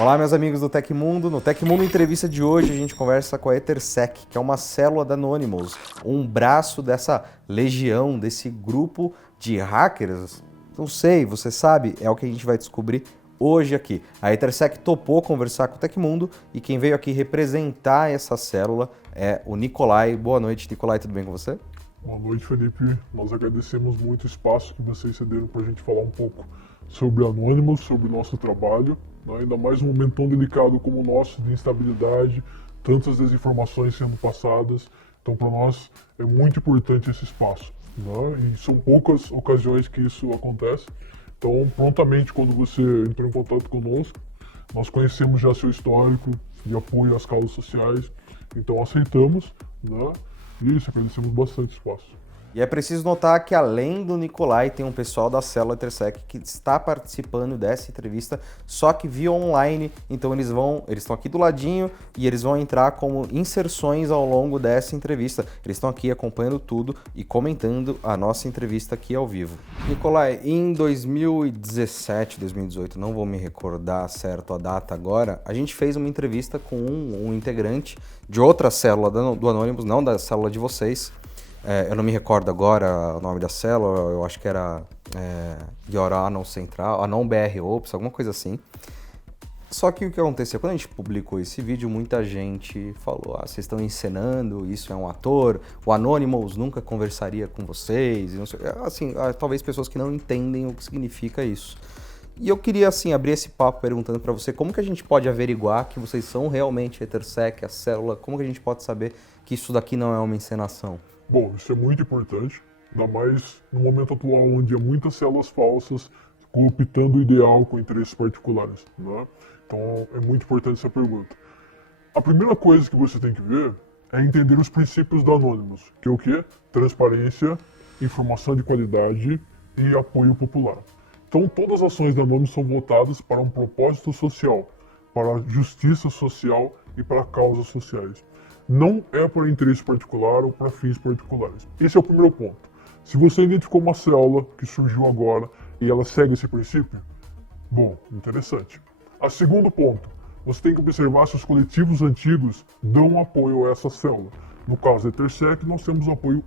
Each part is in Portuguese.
Olá, meus amigos do Tecmundo. No Tecmundo Entrevista de hoje a gente conversa com a Ethersec, que é uma célula da Anonymous, um braço dessa legião, desse grupo de hackers. Não sei, você sabe, é o que a gente vai descobrir hoje aqui. A Ethersec topou conversar com o Tecmundo e quem veio aqui representar essa célula é o Nicolai. Boa noite, Nicolai, tudo bem com você? Boa noite, Felipe. Nós agradecemos muito o espaço que vocês cederam para a gente falar um pouco sobre a Anonymous, sobre o nosso trabalho, né? Ainda mais um momento tão delicado como o nosso, de instabilidade, tantas desinformações sendo passadas. Então, para nós, é muito importante esse espaço, né? E são poucas ocasiões que isso acontece. Então, prontamente, quando você entrou em contato conosco, nós conhecemos já seu histórico de apoio às causas sociais, então aceitamos, né? E isso, agradecemos bastante o espaço. E é preciso notar que além do Nicolai, tem um pessoal da célula Ethersec que está participando dessa entrevista, só que via online, então eles estão aqui do ladinho e eles vão entrar como inserções ao longo dessa entrevista. Eles estão aqui acompanhando tudo e comentando a nossa entrevista aqui ao vivo. Nicolai, em 2017, 2018, não vou me recordar certo a data agora, a gente fez uma entrevista com um integrante de outra célula do Anonymous, não da célula de vocês. Eu não me recordo agora o nome da célula, eu acho que era Your Anon Central, Anon BR Ops, alguma coisa assim. Só que o que aconteceu? Quando a gente publicou esse vídeo, muita gente falou, vocês estão encenando, isso é um ator, o Anonymous nunca conversaria com vocês, e não sei, assim, talvez pessoas que não entendem o que significa isso. E eu queria, assim, abrir esse papo perguntando para você como que a gente pode averiguar que vocês são realmente Ethersec, a célula, como que a gente pode saber que isso daqui não é uma encenação? Bom, isso é muito importante, ainda mais no momento atual onde há muitas células falsas cooptando o ideal com interesses particulares, né? Então é muito importante essa pergunta. A primeira coisa que você tem que ver é entender os princípios do Anonymous, que é o quê? Transparência, informação de qualidade e apoio popular. Então todas as ações da Anonymous são voltadas para um propósito social, para a justiça social e para causas sociais. Não é para interesse particular ou para fins particulares. Esse é o primeiro ponto. Se você identificou uma célula que surgiu agora e ela segue esse princípio, bom, interessante. A segundo ponto, você tem que observar se os coletivos antigos dão apoio a essa célula. No caso da Ethersec, nós temos apoio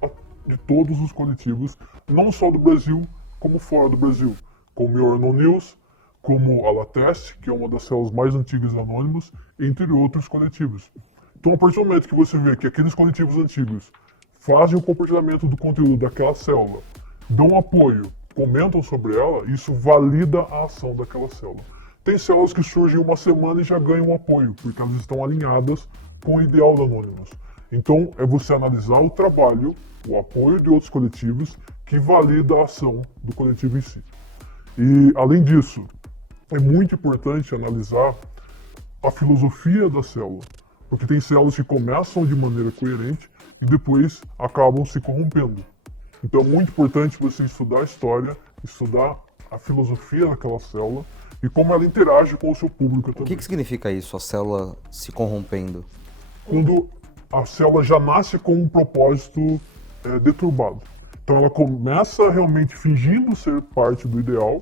de todos os coletivos, não só do Brasil, como fora do Brasil, como Your Anon News, como a Lateste, que é uma das células mais antigas da Anonymous, entre outros coletivos. Então, a partir do momento que você vê que aqueles coletivos antigos fazem o compartilhamento do conteúdo daquela célula, dão apoio, comentam sobre ela, isso valida a ação daquela célula. Tem células que surgem uma semana e já ganham apoio, porque elas estão alinhadas com o ideal da Anonymous. Então, é você analisar o trabalho, o apoio de outros coletivos, que valida a ação do coletivo em si. E, além disso, é muito importante analisar a filosofia da célula. Porque tem células que começam de maneira coerente e depois acabam se corrompendo. Então é muito importante você estudar a história, estudar a filosofia daquela célula e como ela interage com o seu público também. O que significa isso, a célula se corrompendo? Quando a célula já nasce com um propósito deturbado. Então ela começa realmente fingindo ser parte do ideal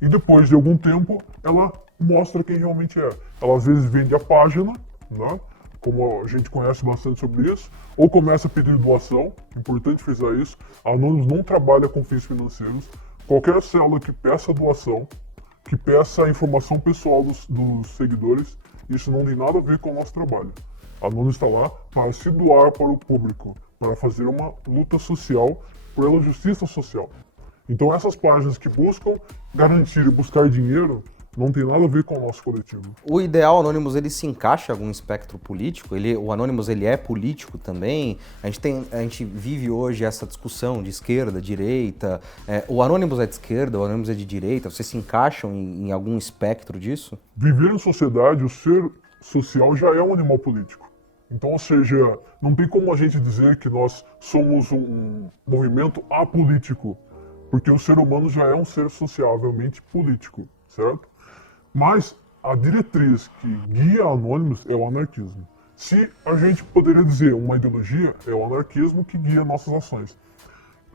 e depois de algum tempo ela mostra quem realmente é. Ela às vezes vende a página, né? Como a gente conhece bastante sobre isso, ou começa a pedir doação, importante frisar isso, a Anonymous não trabalha com fins financeiros, qualquer célula que peça doação, que peça informação pessoal dos seguidores, isso não tem nada a ver com o nosso trabalho. A Anonymous está lá para se doar para o público, para fazer uma luta social pela justiça social. Então essas páginas que buscam garantir e buscar dinheiro, não tem nada a ver com o nosso coletivo. O ideal Anonymous, ele se encaixa em algum espectro político? O Anonymous, ele é político também? A gente vive hoje essa discussão de esquerda, direita. O Anonymous é de esquerda, o Anonymous é de direita? Vocês se encaixam em algum espectro disso? Viver em sociedade, o ser social já é um animal político. Então, ou seja, não tem como a gente dizer que nós somos um movimento apolítico, porque o ser humano já é um ser sociavelmente político, certo? Mas a diretriz que guia a Anonymous é o anarquismo. Se a gente poderia dizer uma ideologia, é o anarquismo que guia nossas ações.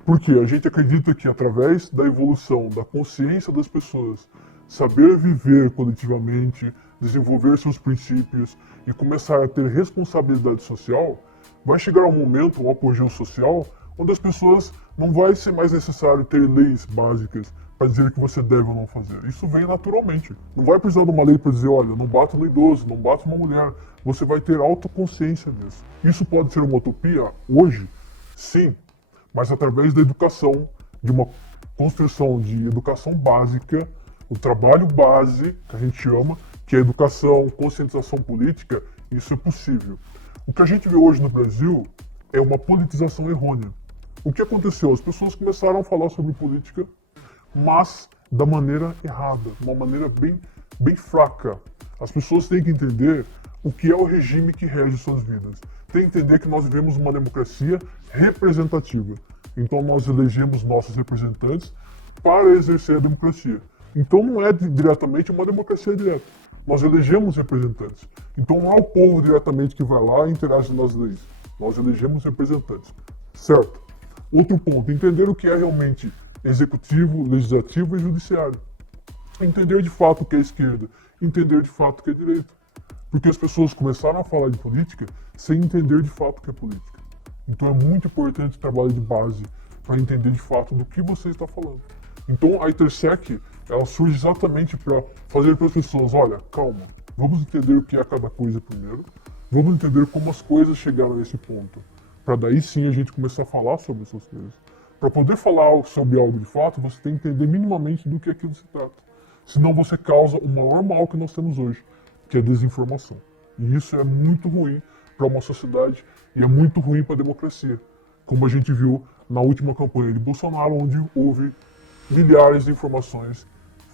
Porque a gente acredita que através da evolução da consciência das pessoas, saber viver coletivamente, desenvolver seus princípios e começar a ter responsabilidade social, vai chegar um momento, um apogeu social, onde as pessoas não vai ser mais necessário ter leis básicas para dizer o que você deve ou não fazer. Isso vem naturalmente. Não vai precisar de uma lei para dizer, olha, não bata no idoso, não bata numa mulher. Você vai ter autoconsciência disso. Isso pode ser uma utopia hoje? Sim. Mas através da educação, de uma construção de educação básica, o trabalho base, que a gente chama, que é educação, conscientização política, isso é possível. O que a gente vê hoje no Brasil é uma politização errônea. O que aconteceu? As pessoas começaram a falar sobre política, mas da maneira errada, uma maneira bem fraca. As pessoas têm que entender o que é o regime que rege suas vidas. Tem que entender que nós vivemos uma democracia representativa. Então nós elegemos nossos representantes para exercer a democracia. Então não é diretamente uma democracia direta. Nós elegemos representantes. Então não é o povo diretamente que vai lá e interage nas leis. Nós elegemos representantes. Certo? Outro ponto, entender o que é realmente executivo, legislativo e judiciário. Entender de fato o que é esquerda, entender de fato o que é direita. Porque as pessoas começaram a falar de política sem entender de fato o que é política. Então é muito importante o trabalho de base para entender de fato do que você está falando. Então a Intersec, ela surge exatamente para fazer para as pessoas, olha, calma, vamos entender o que é cada coisa primeiro, vamos entender como as coisas chegaram nesse ponto, para daí sim a gente começar a falar sobre essas coisas. Para poder falar sobre algo de fato, você tem que entender minimamente do que aquilo se trata. Senão você causa o maior mal que nós temos hoje, que é a desinformação. E isso é muito ruim para uma sociedade e é muito ruim para a democracia. Como a gente viu na última campanha de Bolsonaro, onde houve milhares de informações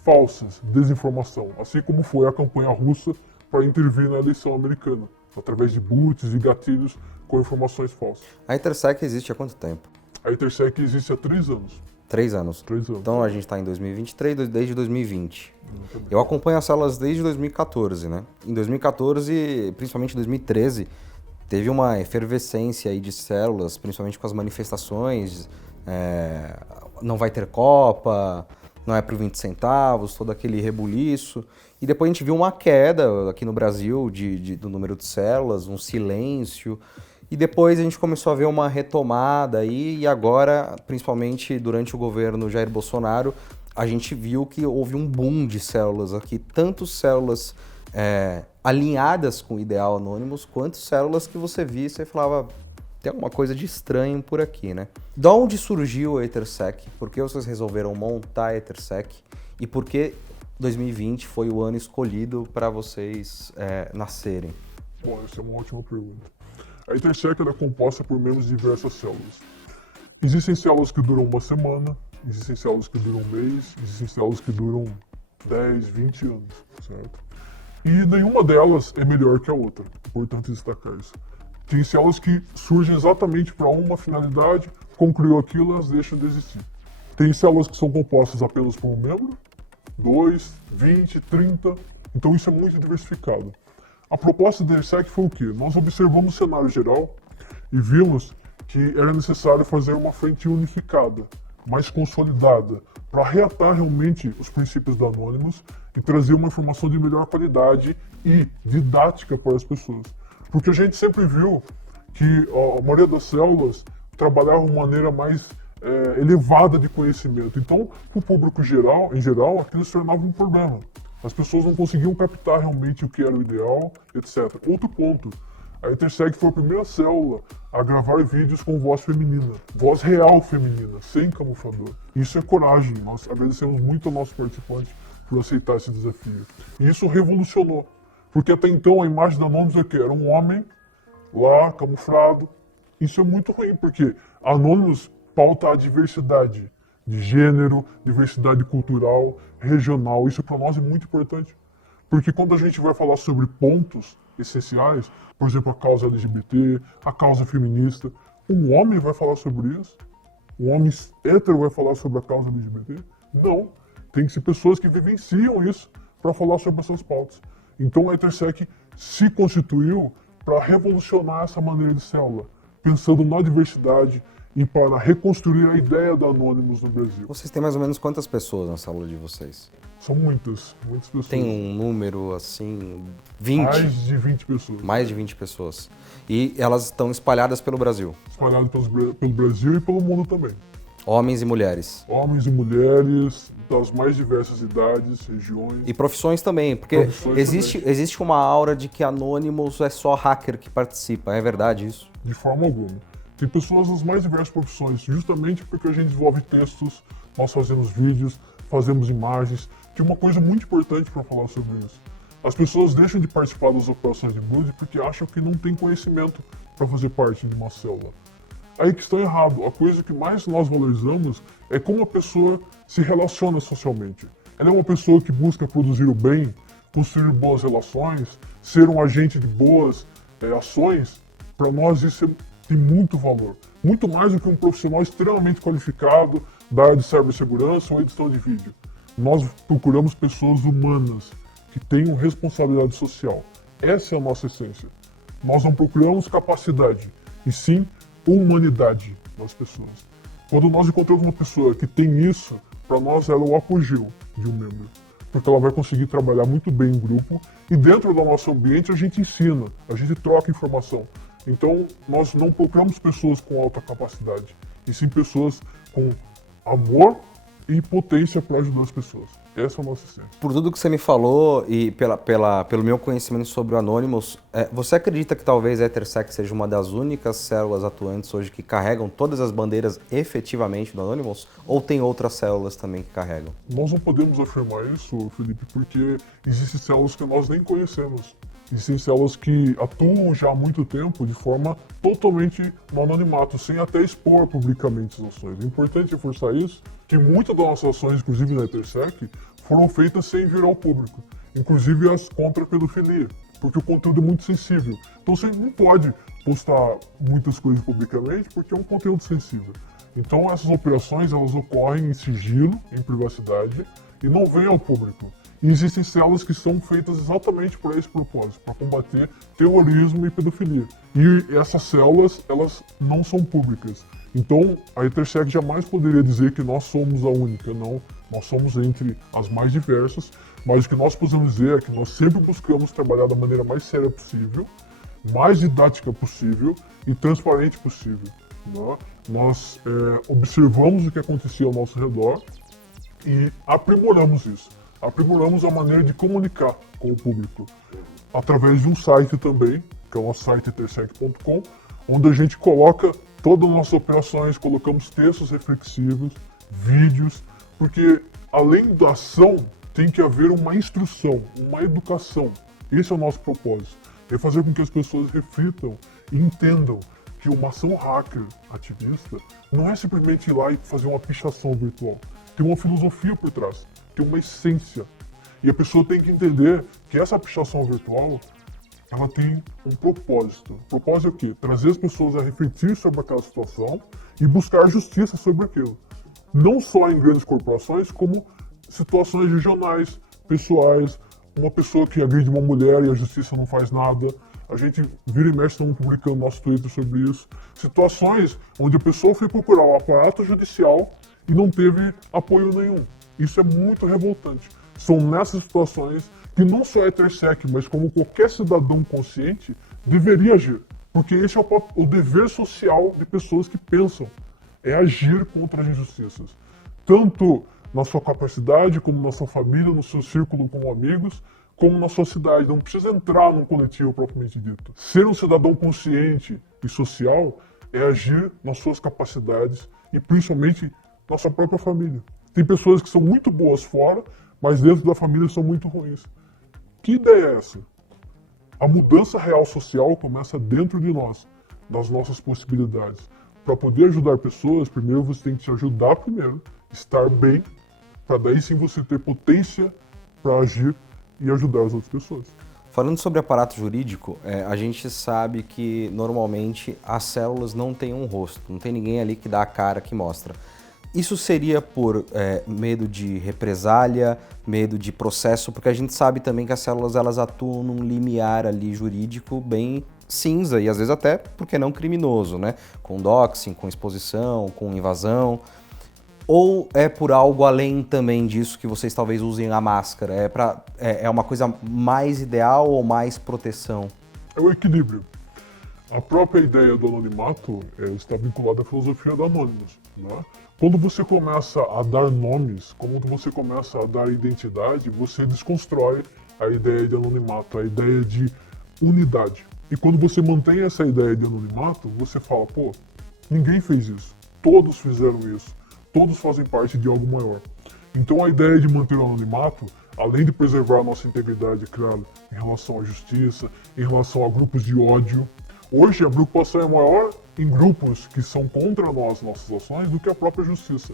falsas, desinformação. Assim como foi a campanha russa para intervir na eleição americana, através de boots e gatilhos com informações falsas. A Intersec existe há quanto tempo? A Intersec existe há 3 anos. 3 anos. 3 anos. Então a gente está em 2023, desde 2020. Eu acompanho as células desde 2014, né? Em 2014, principalmente em 2013, teve uma efervescência aí de células, principalmente com as manifestações, não vai ter Copa, não é por 20 centavos, todo aquele rebuliço. E depois a gente viu uma queda aqui no Brasil do número de células, um silêncio. E depois a gente começou a ver uma retomada aí, e agora, principalmente durante o governo Jair Bolsonaro, a gente viu que houve um boom de células aqui, tanto células alinhadas com o ideal Anonymous, quanto células que você via e você falava, tem alguma coisa de estranho por aqui, né? De onde surgiu a Intersec? Por que vocês resolveram montar a Intersec? E por que 2020 foi o ano escolhido para vocês nascerem? Bom, essa é uma ótima pergunta. A Intersec é composta por membros de diversas células. Existem células que duram uma semana, existem células que duram um mês, existem células que duram 10, 20 anos, certo? E nenhuma delas é melhor que a outra, importante destacar isso. Tem células que surgem exatamente para uma finalidade, concluiu aquilo, elas deixam de existir. Tem células que são compostas apenas por um membro, 2, 20, 30, então isso é muito diversificado. A proposta da Intersec foi o quê? Nós observamos o cenário geral e vimos que era necessário fazer uma frente unificada, mais consolidada, para reatar realmente os princípios da Anonymous e trazer uma informação de melhor qualidade e didática para as pessoas. Porque a gente sempre viu que a maioria das células trabalhava de uma maneira mais elevada de conhecimento. Então, para o público em geral, aquilo se tornava um problema. As pessoas não conseguiam captar realmente o que era o ideal, etc. Outro ponto, a Intersec foi a primeira célula a gravar vídeos com voz feminina, voz real feminina, sem camuflador. Isso é coragem, nós agradecemos muito ao nosso participante por aceitar esse desafio. E isso revolucionou, porque até então a imagem da Anonymous é que era um homem lá, camuflado. Isso é muito ruim, porque a Anonymous pauta a diversidade de gênero, diversidade cultural, regional. Isso para nós é muito importante. Porque quando a gente vai falar sobre pontos essenciais, por exemplo, a causa LGBT, a causa feminista, um homem vai falar sobre isso? Um homem hétero vai falar sobre a causa LGBT? Não. Tem que ser pessoas que vivenciam isso para falar sobre essas pautas. Então a Intersec se constituiu para revolucionar essa maneira de célula, pensando na diversidade e para reconstruir a ideia da Anonymous no Brasil. Vocês têm mais ou menos quantas pessoas na célula de vocês? São muitas pessoas. Tem um número, assim, 20? Mais de 20 pessoas. Mais de 20 pessoas. E elas estão espalhadas pelo Brasil? Espalhadas pelo Brasil e pelo mundo também. Homens e mulheres? Homens e mulheres, das mais diversas idades, regiões. E profissões também, porque existe uma aura de que Anonymous é só hacker que participa, é verdade isso? De forma alguma. Tem pessoas das mais diversas profissões, justamente porque a gente desenvolve textos, nós fazemos vídeos, fazemos imagens. Tem uma coisa muito importante para falar sobre isso. As pessoas deixam de participar das operações de Blood porque acham que não tem conhecimento para fazer parte de uma célula. Aí que está errado. A coisa que mais nós valorizamos é como a pessoa se relaciona socialmente. Ela é uma pessoa que busca produzir o bem, construir boas relações, ser um agente de boas ações. Para nós isso tem muito valor. Muito mais do que um profissional extremamente qualificado da área de cibersegurança ou edição de vídeo. Nós procuramos pessoas humanas, que tenham responsabilidade social. Essa é a nossa essência. Nós não procuramos capacidade, e sim humanidade das pessoas. Quando nós encontramos uma pessoa que tem isso, para nós ela é o apogeu de um membro. Porque ela vai conseguir trabalhar muito bem em grupo e dentro do nosso ambiente a gente ensina, a gente troca informação. Então nós não procuramos pessoas com alta capacidade, e sim pessoas com amor e potência para ajudar as pessoas. Essa é a nossa essência. Por tudo que você me falou e pelo meu conhecimento sobre o Anonymous, você acredita que talvez a EtherSec seja uma das únicas células atuantes hoje que carregam todas as bandeiras efetivamente do Anonymous? Ou tem outras células também que carregam? Nós não podemos afirmar isso, Felipe, porque existem células que nós nem conhecemos. Existem células que atuam já há muito tempo de forma totalmente no anonimato, sem até expor publicamente as ações. É importante reforçar isso, que muitas das nossas ações, inclusive na EtherSec, foram feitas sem vir ao público, inclusive as contra a pedofilia, porque o conteúdo é muito sensível. Então você não pode postar muitas coisas publicamente porque é um conteúdo sensível. Então essas operações elas ocorrem em sigilo, em privacidade e não vêm ao público. E existem células que são feitas exatamente para esse propósito, para combater terrorismo e pedofilia. E essas células, elas não são públicas. Então, a EtherSec jamais poderia dizer que nós somos a única, não. Nós somos entre as mais diversas, mas o que nós podemos dizer é que nós sempre buscamos trabalhar da maneira mais séria possível, mais didática possível e transparente possível. Né? Nós observamos o que acontecia ao nosso redor e aprimoramos isso. Aprimoramos a maneira de comunicar com o público através de um site também, que é o nosso site ethersec.com, onde a gente coloca todas as nossas operações, colocamos textos reflexivos, vídeos, porque além da ação tem que haver uma instrução, uma educação. Esse é o nosso propósito, é fazer com que as pessoas reflitam e entendam que uma ação hacker ativista não é simplesmente ir lá e fazer uma pichação virtual, tem uma filosofia por trás. Tem uma essência. E a pessoa tem que entender que essa pichação virtual, ela tem um propósito. O propósito é o quê? Trazer as pessoas a refletir sobre aquela situação e buscar justiça sobre aquilo. Não só em grandes corporações, como situações regionais, pessoais. Uma pessoa que agride uma mulher e a justiça não faz nada. A gente vira e mexe, estamos publicando nosso Twitter sobre isso. Situações onde a pessoa foi procurar o aparato judicial e não teve apoio nenhum. Isso é muito revoltante. São nessas situações que não só a EtherSec, mas como qualquer cidadão consciente deveria agir. Porque esse é o dever social de pessoas que pensam. É agir contra as injustiças. Tanto na sua capacidade, como na sua família, no seu círculo com amigos, como na sua cidade. Não precisa entrar num coletivo propriamente dito. Ser um cidadão consciente e social é agir nas suas capacidades e principalmente na sua própria família. Tem pessoas que são muito boas fora, mas dentro da família são muito ruins. Que ideia é essa? A mudança real social começa dentro de nós, das nossas possibilidades. Para poder ajudar pessoas, primeiro você tem que se ajudar primeiro, estar bem, para daí sim você ter potência para agir e ajudar as outras pessoas. Falando sobre aparato jurídico, a gente sabe que normalmente as células não têm um rosto, não tem ninguém ali que dá a cara, que mostra. Isso seria por medo de represália, medo de processo, porque a gente sabe também que as células elas atuam num limiar ali jurídico bem cinza e às vezes até, por que não, criminoso, né? Com doxing, com exposição, com invasão. Ou é por algo além também disso que vocês talvez usem a máscara? É uma coisa mais ideal ou mais proteção? É o equilíbrio. A própria ideia do anonimato está vinculada à filosofia do Anonymous, né? Quando você começa a dar nomes, quando você começa a dar identidade, você desconstrói a ideia de anonimato, a ideia de unidade. E quando você mantém essa ideia de anonimato, você fala, pô, ninguém fez isso, todos fizeram isso, todos fazem parte de algo maior. Então a ideia de manter o anonimato, além de preservar a nossa integridade, claro, em relação à justiça, em relação a grupos de ódio, hoje a preocupação é maior em grupos que são contra nós, nossas ações, do que a própria justiça.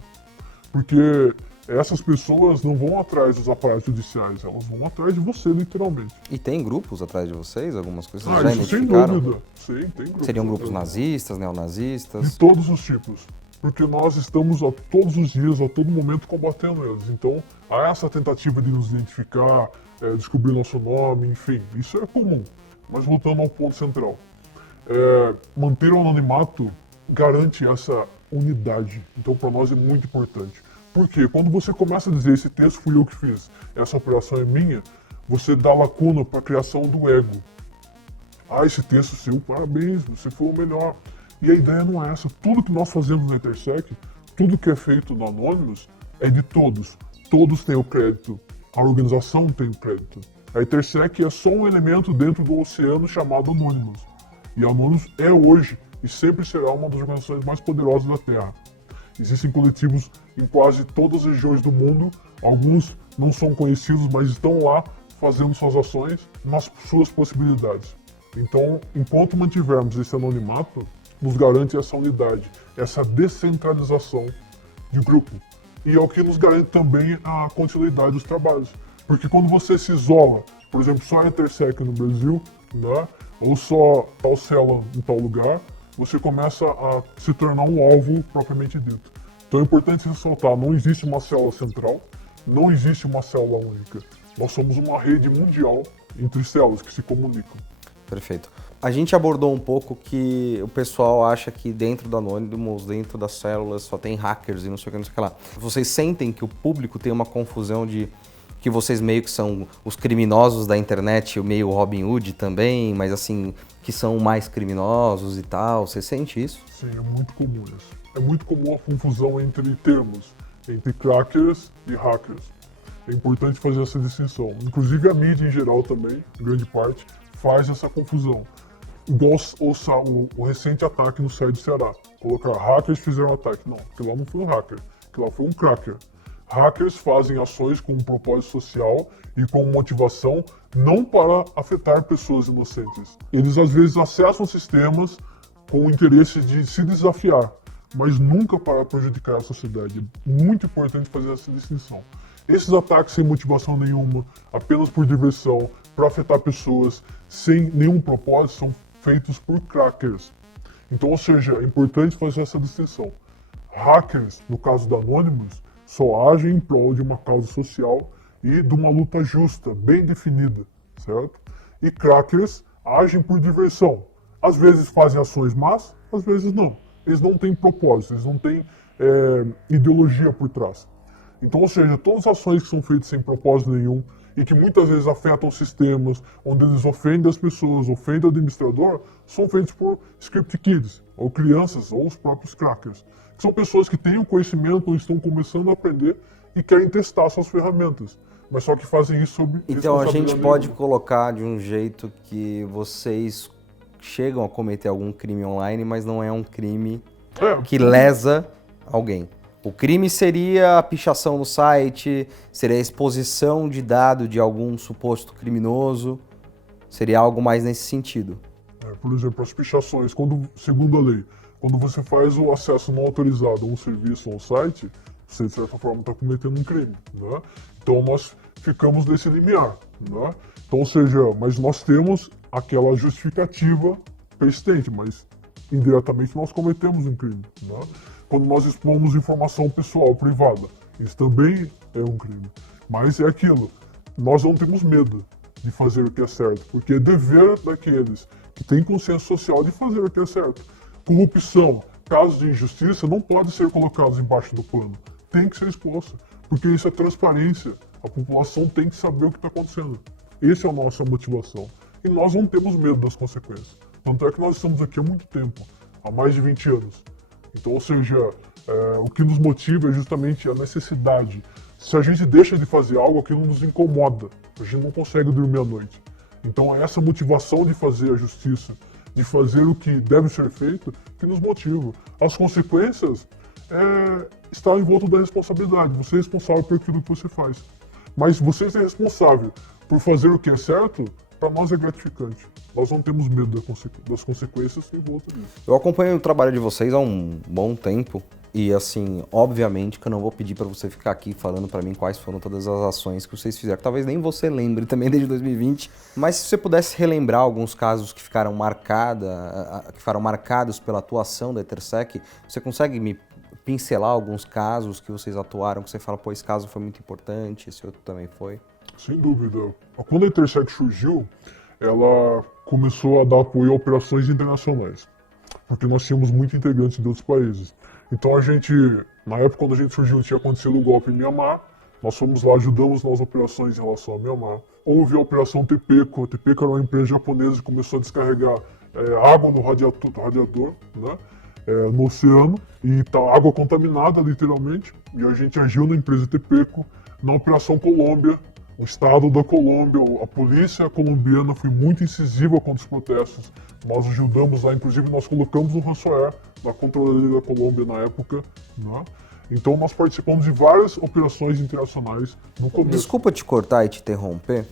Porque essas pessoas não vão atrás dos aparatos judiciais, elas vão atrás de você, literalmente. E tem grupos atrás de vocês? Algumas coisas Ah, já isso sem identificaram? dúvida. Sim, tem grupos. Seriam grupos nazistas, neonazistas? De todos os tipos. Porque nós estamos a todos os dias, a todo momento, combatendo eles. Então, há essa tentativa de nos identificar, descobrir nosso nome, enfim, isso é comum. Mas voltando ao ponto central. Manter o anonimato garante essa unidade. Então, para nós é muito importante. Porque quando você começa a dizer, esse texto fui eu que fiz, essa operação é minha, você dá lacuna para a criação do ego. Ah, esse texto seu, parabéns, você foi o melhor. E a ideia não é essa. Tudo que nós fazemos na Intersec, tudo que é feito no Anonymous, é de todos. Todos têm o crédito. A organização tem o crédito. A Intersec é só um elemento dentro do oceano chamado Anonymous. E a Anonymous é hoje e sempre será uma das organizações mais poderosas da Terra. Existem coletivos em quase todas as regiões do mundo. Alguns não são conhecidos, mas estão lá fazendo suas ações nas suas possibilidades. Então, enquanto mantivermos esse anonimato, nos garante essa unidade, essa descentralização de grupo. E é o que nos garante também a continuidade dos trabalhos. Porque quando você se isola, por exemplo, só a Intersec no Brasil, né, ou só tal célula em tal lugar, você começa a se tornar um alvo propriamente dito. Então é importante ressaltar, não existe uma célula central, não existe uma célula única. Nós somos uma rede mundial entre células que se comunicam. Perfeito. A gente abordou um pouco que o pessoal acha que dentro da Anonymous, dentro das células, só tem hackers e não sei o que, não sei o que lá. Vocês sentem que o público tem uma confusão de que vocês meio que são os criminosos da internet, meio Robin Hood também, mas assim, que são mais criminosos e tal? Você sente isso? Sim, é muito comum isso. É muito comum a confusão entre termos, entre crackers e hackers. É importante fazer essa distinção. Inclusive a mídia em geral também, em grande parte, faz essa confusão. Igual o recente ataque no site do Ceará. Colocar hackers fizeram ataque. Não, aquilo lá não foi um hacker, aquilo lá foi um cracker. Hackers fazem ações com um propósito social e com motivação não para afetar pessoas inocentes. Eles às vezes acessam sistemas com o interesse de se desafiar, mas nunca para prejudicar a sociedade. É muito importante fazer essa distinção. Esses ataques sem motivação nenhuma, apenas por diversão, para afetar pessoas, sem nenhum propósito, são feitos por crackers. Então, ou seja, é importante fazer essa distinção. Hackers, no caso da Anonymous, só agem em prol de uma causa social e de uma luta justa, bem definida, certo? E crackers agem por diversão. Às vezes fazem ações más, às vezes não. Eles não têm propósito, eles não têm ideologia por trás. Então, ou seja, todas as ações que são feitas sem propósito nenhum e que muitas vezes afetam sistemas, onde eles ofendem as pessoas, ofendem o administrador, são feitos por script kids, ou crianças, ou os próprios crackers. Que são pessoas que têm o conhecimento ou estão começando a aprender e querem testar suas ferramentas. Mas só que fazem isso sob Então a gente responsabilidade pode nenhuma. colocar de um jeito que vocês chegam a cometer algum crime online, mas não é um crime que lesa alguém. O crime seria a pichação no site, seria a exposição de dado de algum suposto criminoso, seria algo mais nesse sentido. Por exemplo, as pichações, segundo a lei, quando você faz o acesso não autorizado a um serviço ou um site, você de certa forma está cometendo um crime, né? Então nós ficamos nesse limiar, né? Então, ou seja, mas nós temos aquela justificativa persistente, mas indiretamente nós cometemos um crime, né? Quando nós expomos informação pessoal, privada, isso também é um crime. Mas é aquilo, nós não temos medo. de fazer o que é certo, porque é dever daqueles que têm consciência social de fazer o que é certo. Corrupção, casos de injustiça não podem ser colocados embaixo do pano, tem que ser exposto, porque isso é transparência, a população tem que saber o que está acontecendo. Essa é a nossa motivação. E nós não temos medo das consequências. Tanto é que nós estamos aqui há muito tempo, há mais de 20 anos. Então, ou seja, o que nos motiva é justamente a necessidade. Se a gente deixa de fazer algo, aquilo nos incomoda. A gente não consegue dormir à noite. Então, é essa motivação de fazer a justiça, de fazer o que deve ser feito, que nos motiva. As consequências estão em volta da responsabilidade. Você é responsável por aquilo que você faz. Mas você ser responsável por fazer o que é certo, para nós é gratificante. Nós não temos medo das consequências em volta disso. Eu acompanho o trabalho de vocês há um bom tempo e, assim, obviamente que eu não vou pedir para você ficar aqui falando para mim quais foram todas as ações que vocês fizeram. Talvez nem você lembre também desde 2020, mas se você pudesse relembrar alguns casos que ficaram marcados pela atuação da EtherSec, você consegue me pincelar alguns casos que vocês atuaram, que você fala, pô, esse caso foi muito importante, esse outro também foi? Sem dúvida. Quando a EtherSec surgiu, ela começou a dar apoio a operações internacionais, porque nós tínhamos muitos integrantes de outros países. Então a gente, na época quando a gente surgiu, tinha acontecido o golpe em Myanmar, nós fomos lá, ajudamos nas operações em relação a Myanmar. Houve a operação TEPECO, a TEPECO era uma empresa japonesa que começou a descarregar água no radiador, né, no oceano, e tá água contaminada literalmente, e a gente agiu na empresa TEPECO. Na operação Colômbia, o estado da Colômbia, a polícia colombiana foi muito incisiva contra os protestos. Nós ajudamos lá, inclusive nós colocamos um ransomware na controladoria da Colômbia na época, né? Então nós participamos de várias operações internacionais no começo. Desculpa te cortar e te interromper.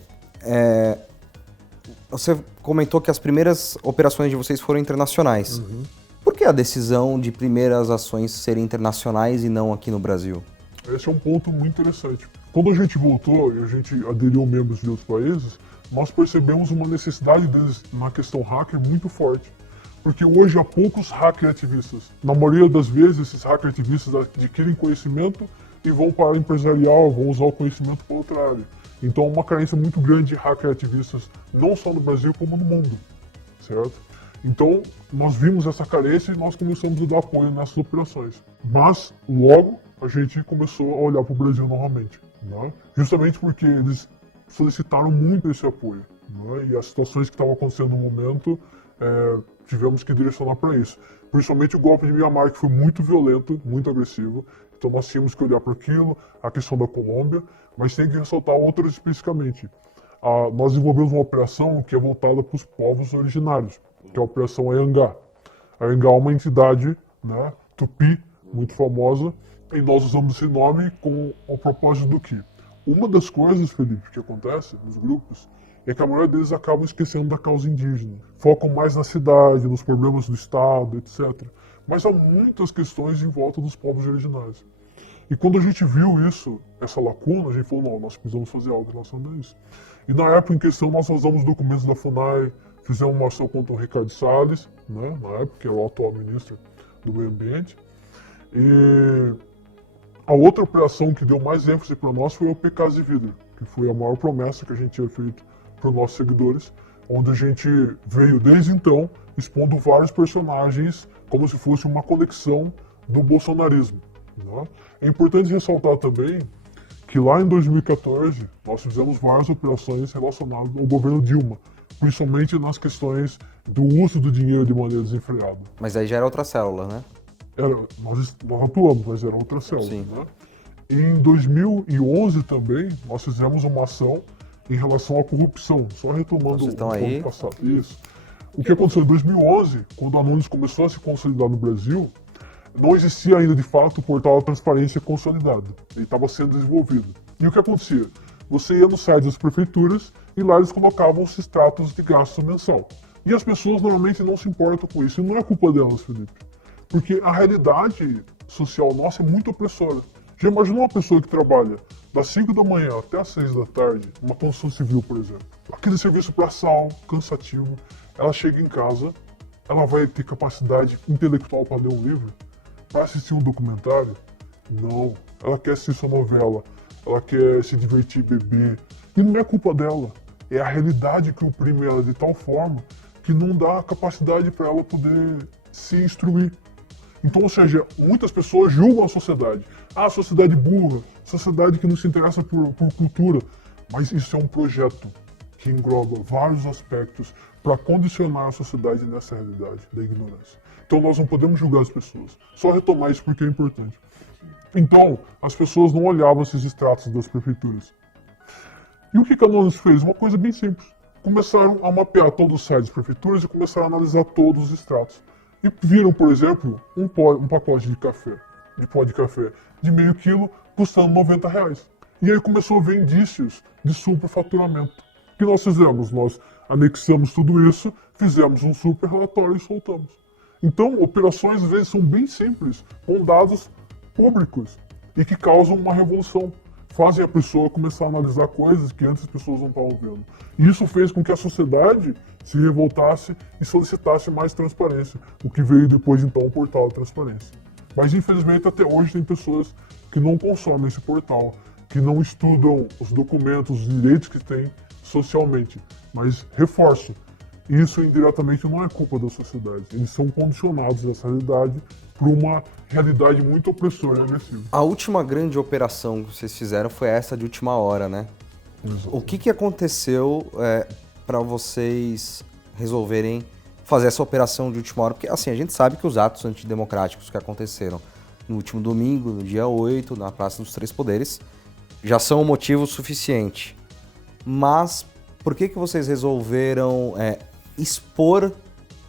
Você comentou que as primeiras operações de vocês foram internacionais. Uhum. Por que a decisão de primeiras ações serem internacionais e não aqui no Brasil? Esse é um ponto muito interessante. Quando a gente voltou e a gente aderiu membros de outros países, nós percebemos uma necessidade deles na questão hacker muito forte. Porque hoje há poucos hacker ativistas. Na maioria das vezes, esses hacker ativistas adquirem conhecimento e vão para a empresarial, vão usar o conhecimento para outra área. Então há uma carência muito grande de hacker ativistas, não só no Brasil, como no mundo, certo? Então nós vimos essa carência e nós começamos a dar apoio nessas operações. Mas logo a gente começou a olhar para o Brasil novamente, né? Justamente porque eles solicitaram muito esse apoio, né? E as situações que estavam acontecendo no momento, tivemos que direcionar para isso. Principalmente o golpe de Myanmar, que foi muito violento, muito agressivo. Então nós tínhamos que olhar para aquilo, a questão da Colômbia, mas tem que ressaltar outras especificamente. Nós desenvolvemos uma operação que é voltada para os povos originários, que é a Operação Anhangá. A Anhangá é uma entidade, né, tupi, muito famosa, e nós usamos esse nome com o propósito do quê? Uma das coisas, Felipe, que acontece nos grupos é que a maioria deles acabam esquecendo da causa indígena. Focam mais na cidade, nos problemas do Estado, etc. Mas há muitas questões em volta dos povos originários. E quando a gente viu isso, essa lacuna, a gente falou, não, nós precisamos fazer algo em relação a isso. E na época em questão, nós usamos documentos da FUNAI, fizemos uma ação contra o Ricardo Salles, né, na época, que é o atual ministro do Meio Ambiente. E a outra operação que deu mais ênfase para nós foi o PKs de Vidro, que foi a maior promessa que a gente tinha feito para os nossos seguidores, onde a gente veio desde então expondo vários personagens como se fosse uma conexão do bolsonarismo, né? É importante ressaltar também que lá em 2014 nós fizemos várias operações relacionadas ao governo Dilma, principalmente nas questões do uso do dinheiro de maneira desenfreada. Mas aí já era outra célula, né? Nós atuamos, mas era outra célula, Sim. né? Em 2011 também nós fizemos uma ação em relação à corrupção, só retomando Vocês estão o aí? ponto passado. Isso. O que aconteceu em 2011, quando a Nunes começou a se consolidar no Brasil, não existia ainda de fato o portal da transparência consolidado. Ele estava sendo desenvolvido. E o que acontecia? Você ia no site das prefeituras e lá eles colocavam os extratos de gasto mensal. E as pessoas normalmente não se importam com isso. E não é culpa delas, Felipe. Porque a realidade social nossa é muito opressora. Já imaginou uma pessoa que trabalha das 5 da manhã até as 6 da tarde, uma construção civil, por exemplo? Aquele serviço braçal, cansativo. Ela chega em casa, ela vai ter capacidade intelectual para ler um livro? Para assistir um documentário? Não. Ela quer assistir sua novela, ela quer se divertir, beber. E não é culpa dela. É a realidade que oprime ela de tal forma que não dá capacidade para ela poder se instruir. Então, ou seja, muitas pessoas julgam a sociedade. Ah, a sociedade burra, sociedade que não se interessa por cultura. Mas isso é um projeto que engloba vários aspectos para condicionar a sociedade nessa realidade da ignorância. Então nós não podemos julgar as pessoas. Só retomar isso porque é importante. Então, as pessoas não olhavam esses extratos das prefeituras. E o que a Anonis fez? Uma coisa bem simples. Começaram a mapear todos os sites das prefeituras e começaram a analisar todos os extratos. E viram, por exemplo, um pacote de café, de pó de café, de meio quilo, custando R$90. E aí começou a ver indícios de superfaturamento. O que nós fizemos? Nós anexamos tudo isso, fizemos um super relatório e soltamos. Então, operações às vezes são bem simples, com dados públicos, e que causam uma revolução. Fazem a pessoa começar a analisar coisas que antes as pessoas não estavam vendo. E isso fez com que a sociedade se revoltasse e solicitasse mais transparência, o que veio depois então o portal da transparência. Mas infelizmente até hoje tem pessoas que não consomem esse portal, que não estudam os documentos, os direitos que têm socialmente. Mas reforço, isso indiretamente não é culpa da sociedade. Eles são condicionados nessa realidade por uma realidade muito opressora e agressiva. A última grande operação que vocês fizeram foi essa de última hora, né? Exato. O que aconteceu para vocês resolverem fazer essa operação de última hora? Porque assim, a gente sabe que os atos antidemocráticos que aconteceram no último domingo, no dia 8, na Praça dos Três Poderes, já são um motivo suficiente. Mas por que vocês resolveram expor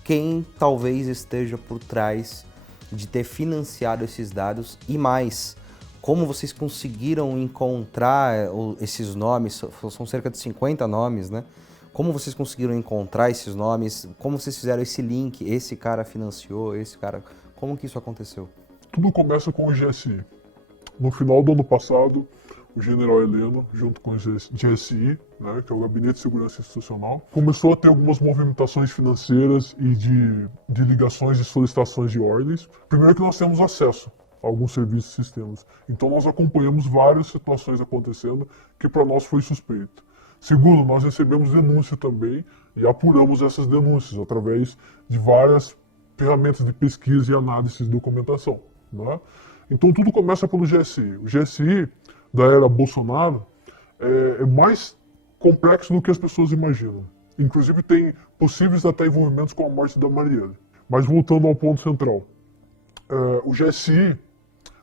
quem talvez esteja por trás de ter financiado esses dados? E mais, como vocês conseguiram encontrar esses nomes? São cerca de 50 nomes, né? Como vocês conseguiram encontrar esses nomes? Como vocês fizeram esse link? Esse cara financiou, esse cara... Como que isso aconteceu? Tudo começa com o GSI. No final do ano passado, o general Heleno, junto com o GSI, né, que é o Gabinete de Segurança Institucional, começou a ter algumas movimentações financeiras e de ligações e solicitações de ordens. Primeiro que nós temos acesso a alguns serviços e sistemas. Então nós acompanhamos várias situações acontecendo que para nós foi suspeito. Segundo, nós recebemos denúncia também e apuramos essas denúncias através de várias ferramentas de pesquisa e análise de documentação. Né? Então tudo começa pelo GSI. O GSI da era Bolsonaro é mais complexo do que as pessoas imaginam. Inclusive tem possíveis até envolvimentos com a morte da Marielle. Mas voltando ao ponto central, o GSI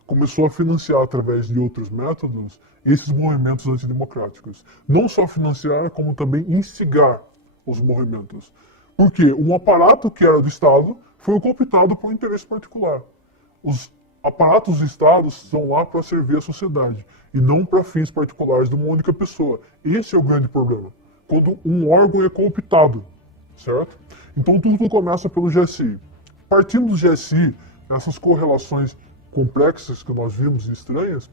começou a financiar através de outros métodos esses movimentos antidemocráticos. Não só financiar, como também instigar os movimentos. Porque um aparato que era do Estado foi cooptado por um interesse particular. Os aparatos do Estado estão lá para servir a sociedade e não para fins particulares de uma única pessoa. Esse é o grande problema. Quando um órgão é cooptado, certo? Então tudo começa pelo GSI. Partindo do GSI, essas correlações complexas que nós vimos e estranhas,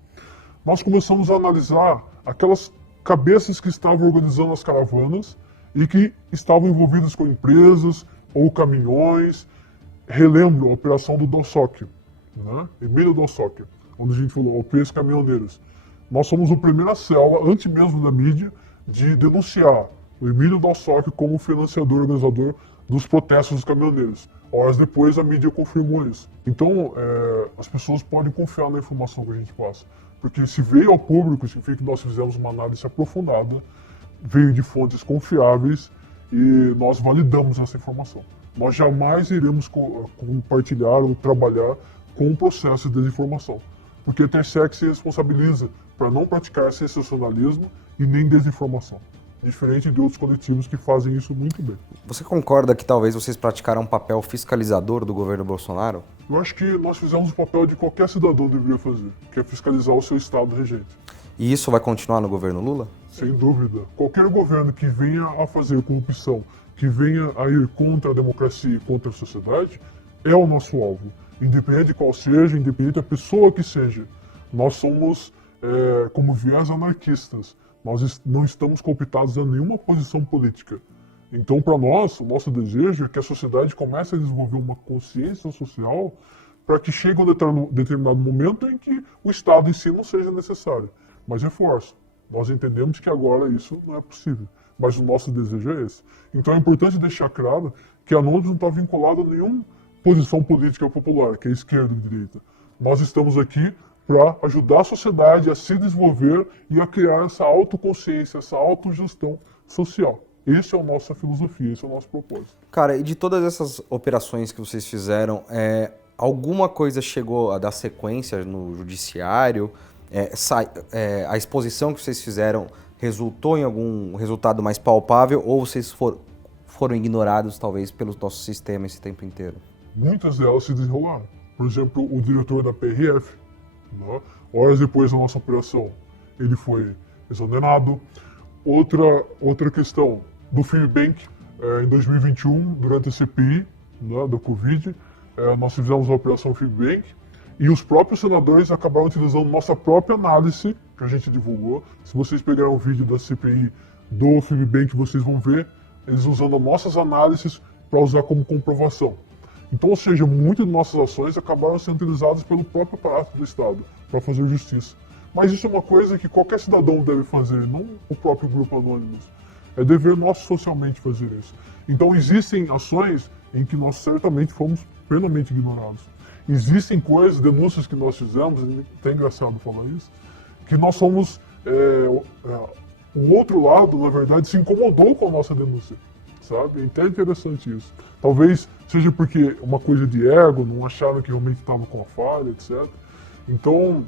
nós começamos a analisar aquelas cabeças que estavam organizando as caravanas e que estavam envolvidas com empresas ou caminhões. Relembro a operação do Dossock, né? Emílio Dossock, onde a gente falou, OPs caminhoneiros. Nós somos a primeira célula, antes mesmo da mídia, de denunciar o Emílio Dossock como financiador e organizador dos protestos dos caminhoneiros. Horas depois a mídia confirmou isso. Então as pessoas podem confiar na informação que a gente passa. Porque se veio ao público, significa que nós fizemos uma análise aprofundada, veio de fontes confiáveis e nós validamos essa informação. Nós jamais iremos compartilhar ou trabalhar com um processo de desinformação. Porque a Intersec se responsabiliza para não praticar sensacionalismo e nem desinformação. Diferente de outros coletivos que fazem isso muito bem. Você concorda que talvez vocês praticaram um papel fiscalizador do governo Bolsonaro? Eu acho que nós fizemos o papel de qualquer cidadão deveria fazer, que é fiscalizar o seu estado regente. E isso vai continuar no governo Lula? Sem dúvida. Qualquer governo que venha a fazer corrupção, que venha a ir contra a democracia e contra a sociedade, é o nosso alvo. Independente de qual seja, independente da pessoa que seja. Nós somos, como viés, anarquistas. Nós não estamos cooptados a nenhuma posição política. Então, para nós, o nosso desejo é que a sociedade comece a desenvolver uma consciência social para que chegue um determinado momento em que o Estado em si não seja necessário. Mas reforço, nós entendemos que agora isso não é possível. mas o nosso desejo é esse. Então é importante deixar claro que a Anonymous não está vinculada a nenhuma posição política popular, que é esquerda ou direita. Nós estamos aqui para ajudar a sociedade a se desenvolver e a criar essa autoconsciência, essa autogestão social. Essa é a nossa filosofia, esse é o nosso propósito. Cara, e de todas essas operações que vocês fizeram, alguma coisa chegou a dar sequência no judiciário? A exposição que vocês fizeram resultou em algum resultado mais palpável ou vocês foram ignorados, talvez, pelo nosso sistema esse tempo inteiro? Muitas delas se desenrolaram. Por exemplo, o diretor da PRF, né? Horas depois da nossa operação, ele foi exonerado. Outra questão do FIBank, em 2021, durante a CPI, né, da Covid, nós fizemos a operação FIBank e os próprios senadores acabaram utilizando nossa própria análise, que a gente divulgou. Se vocês pegarem o vídeo da CPI do FIBank, vocês vão ver eles usando nossas análises para usar como comprovação. Então, ou seja, muitas de nossas ações acabaram sendo utilizadas pelo próprio aparato do Estado para fazer justiça. Mas isso é uma coisa que qualquer cidadão deve fazer, não o próprio grupo Anonymous. É dever nosso socialmente fazer isso. Então existem ações em que nós certamente fomos plenamente ignorados. Existem coisas, denúncias que nós fizemos, é até engraçado falar isso, que nós somos... o outro lado, na verdade, se incomodou com a nossa denúncia, sabe? É até interessante isso. Talvez seja porque uma coisa de ego, não acharam que realmente estava com a falha, etc. Então...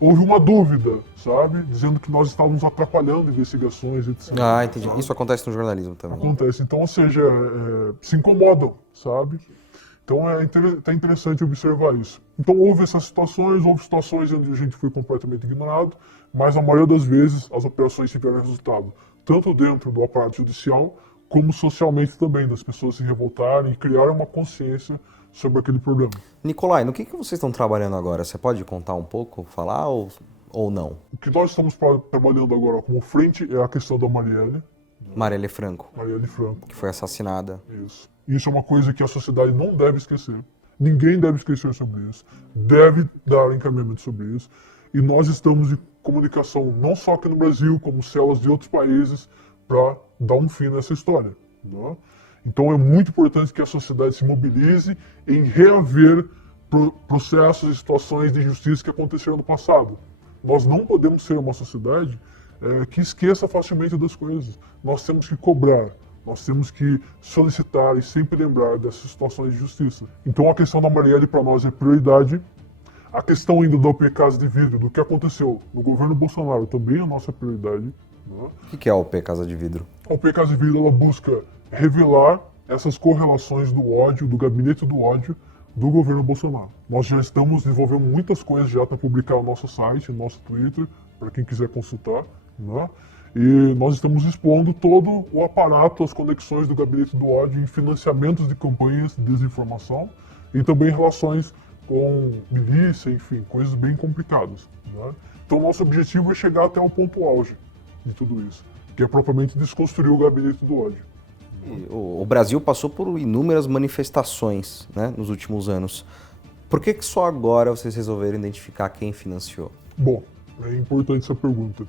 houve uma dúvida, sabe? Dizendo que nós estávamos atrapalhando investigações, etc. Ah, entendi. Isso acontece no jornalismo também. Acontece. Então, ou seja, se incomodam, sabe? Então é interessante observar isso. Então houve essas situações, houve situações onde a gente foi completamente ignorado, mas na maioria das vezes as operações tiveram resultado, tanto dentro do aparato judicial, como socialmente também, das pessoas se revoltarem e criarem uma consciência sobre aquele problema. Nicolai, no que vocês estão trabalhando agora? Você pode contar um pouco, falar ou não? O que nós estamos trabalhando agora como frente é a questão da Marielle. Marielle Franco. Marielle Franco. Que foi assassinada. Isso. Isso é uma coisa que a sociedade não deve esquecer. Ninguém deve esquecer sobre isso. Deve dar encaminhamento sobre isso. E nós estamos em comunicação, não só aqui no Brasil, como células de outros países, para dar um fim nessa história. Né? Então é muito importante que a sociedade se mobilize em reaver processos e situações de injustiça que aconteceram no passado. Nós não podemos ser uma sociedade que esqueça facilmente das coisas. Nós temos que cobrar, nós temos que solicitar e sempre lembrar dessas situações de justiça. Então a questão da Marielle para nós é prioridade. A questão ainda da OP Casa de Vidro, do que aconteceu no governo Bolsonaro, também é a nossa prioridade. Né? O que é a OP Casa de Vidro? A OP Casa de Vidro ela busca revelar essas correlações do ódio, do gabinete do ódio do governo Bolsonaro. Nós já estamos desenvolvendo muitas coisas já para publicar no nosso site, no nosso Twitter, para quem quiser consultar, né? E nós estamos expondo todo o aparato, as conexões do gabinete do ódio em financiamentos de campanhas de desinformação e também relações com milícia, enfim, coisas bem complicadas, né? Então nosso objetivo é chegar até o ponto auge de tudo isso, que é propriamente desconstruir o gabinete do ódio. O Brasil passou por inúmeras manifestações, né, nos últimos anos. Por que só agora vocês resolveram identificar quem financiou? Bom, é importante essa pergunta.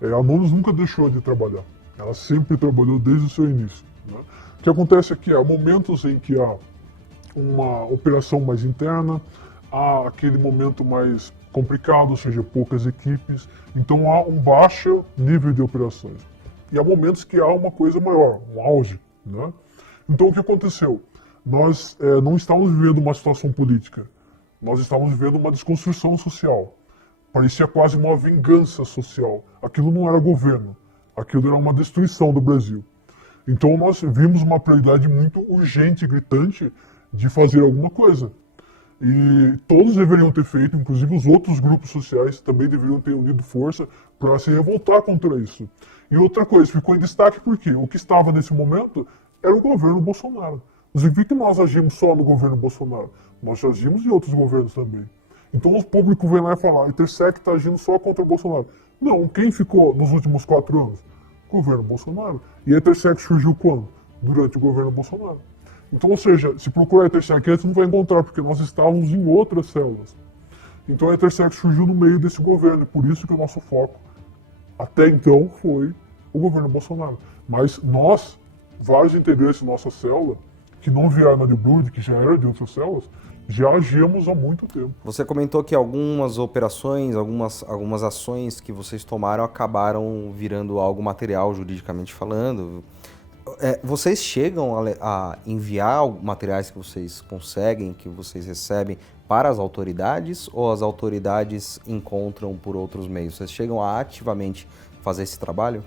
A Anonymous nunca deixou de trabalhar. Ela sempre trabalhou desde o seu início. Né? O que acontece é que há momentos em que há uma operação mais interna, há aquele momento mais complicado, ou seja, poucas equipes, então há um baixo nível de operações. E há momentos que há uma coisa maior, um auge. Né? Então o que aconteceu? Nós não estávamos vivendo uma situação política, nós estávamos vivendo uma desconstrução social. Parecia quase uma vingança social. Aquilo não era governo, aquilo era uma destruição do Brasil. Então nós vimos uma prioridade muito urgente e gritante de fazer alguma coisa. E todos deveriam ter feito, inclusive os outros grupos sociais também deveriam ter unido força para se revoltar contra isso. E outra coisa, ficou em destaque porque o que estava nesse momento era o governo Bolsonaro. Não significa que nós agimos só no governo Bolsonaro, nós agimos em outros governos também. Então o público vem lá e fala, a Intersect está agindo só contra o Bolsonaro. Não, quem ficou nos últimos 4 anos? O governo Bolsonaro. E a Intersect surgiu quando? Durante o governo Bolsonaro. Então, ou seja, se procurar a Intersect, você não vai encontrar, porque nós estávamos em outras células. Então a Intersect surgiu no meio desse governo, e por isso que o nosso foco Até então foi o governo Bolsonaro. Mas nós, vários integrantes da nossa célula, que não vieram na de Blood, que já era de outras células, já agíamos há muito tempo. Você comentou que algumas operações, algumas ações que vocês tomaram acabaram virando algo material, juridicamente falando. Vocês chegam a enviar materiais que vocês conseguem, que vocês recebem para as autoridades, ou as autoridades encontram por outros meios? Vocês chegam a ativamente fazer esse trabalho?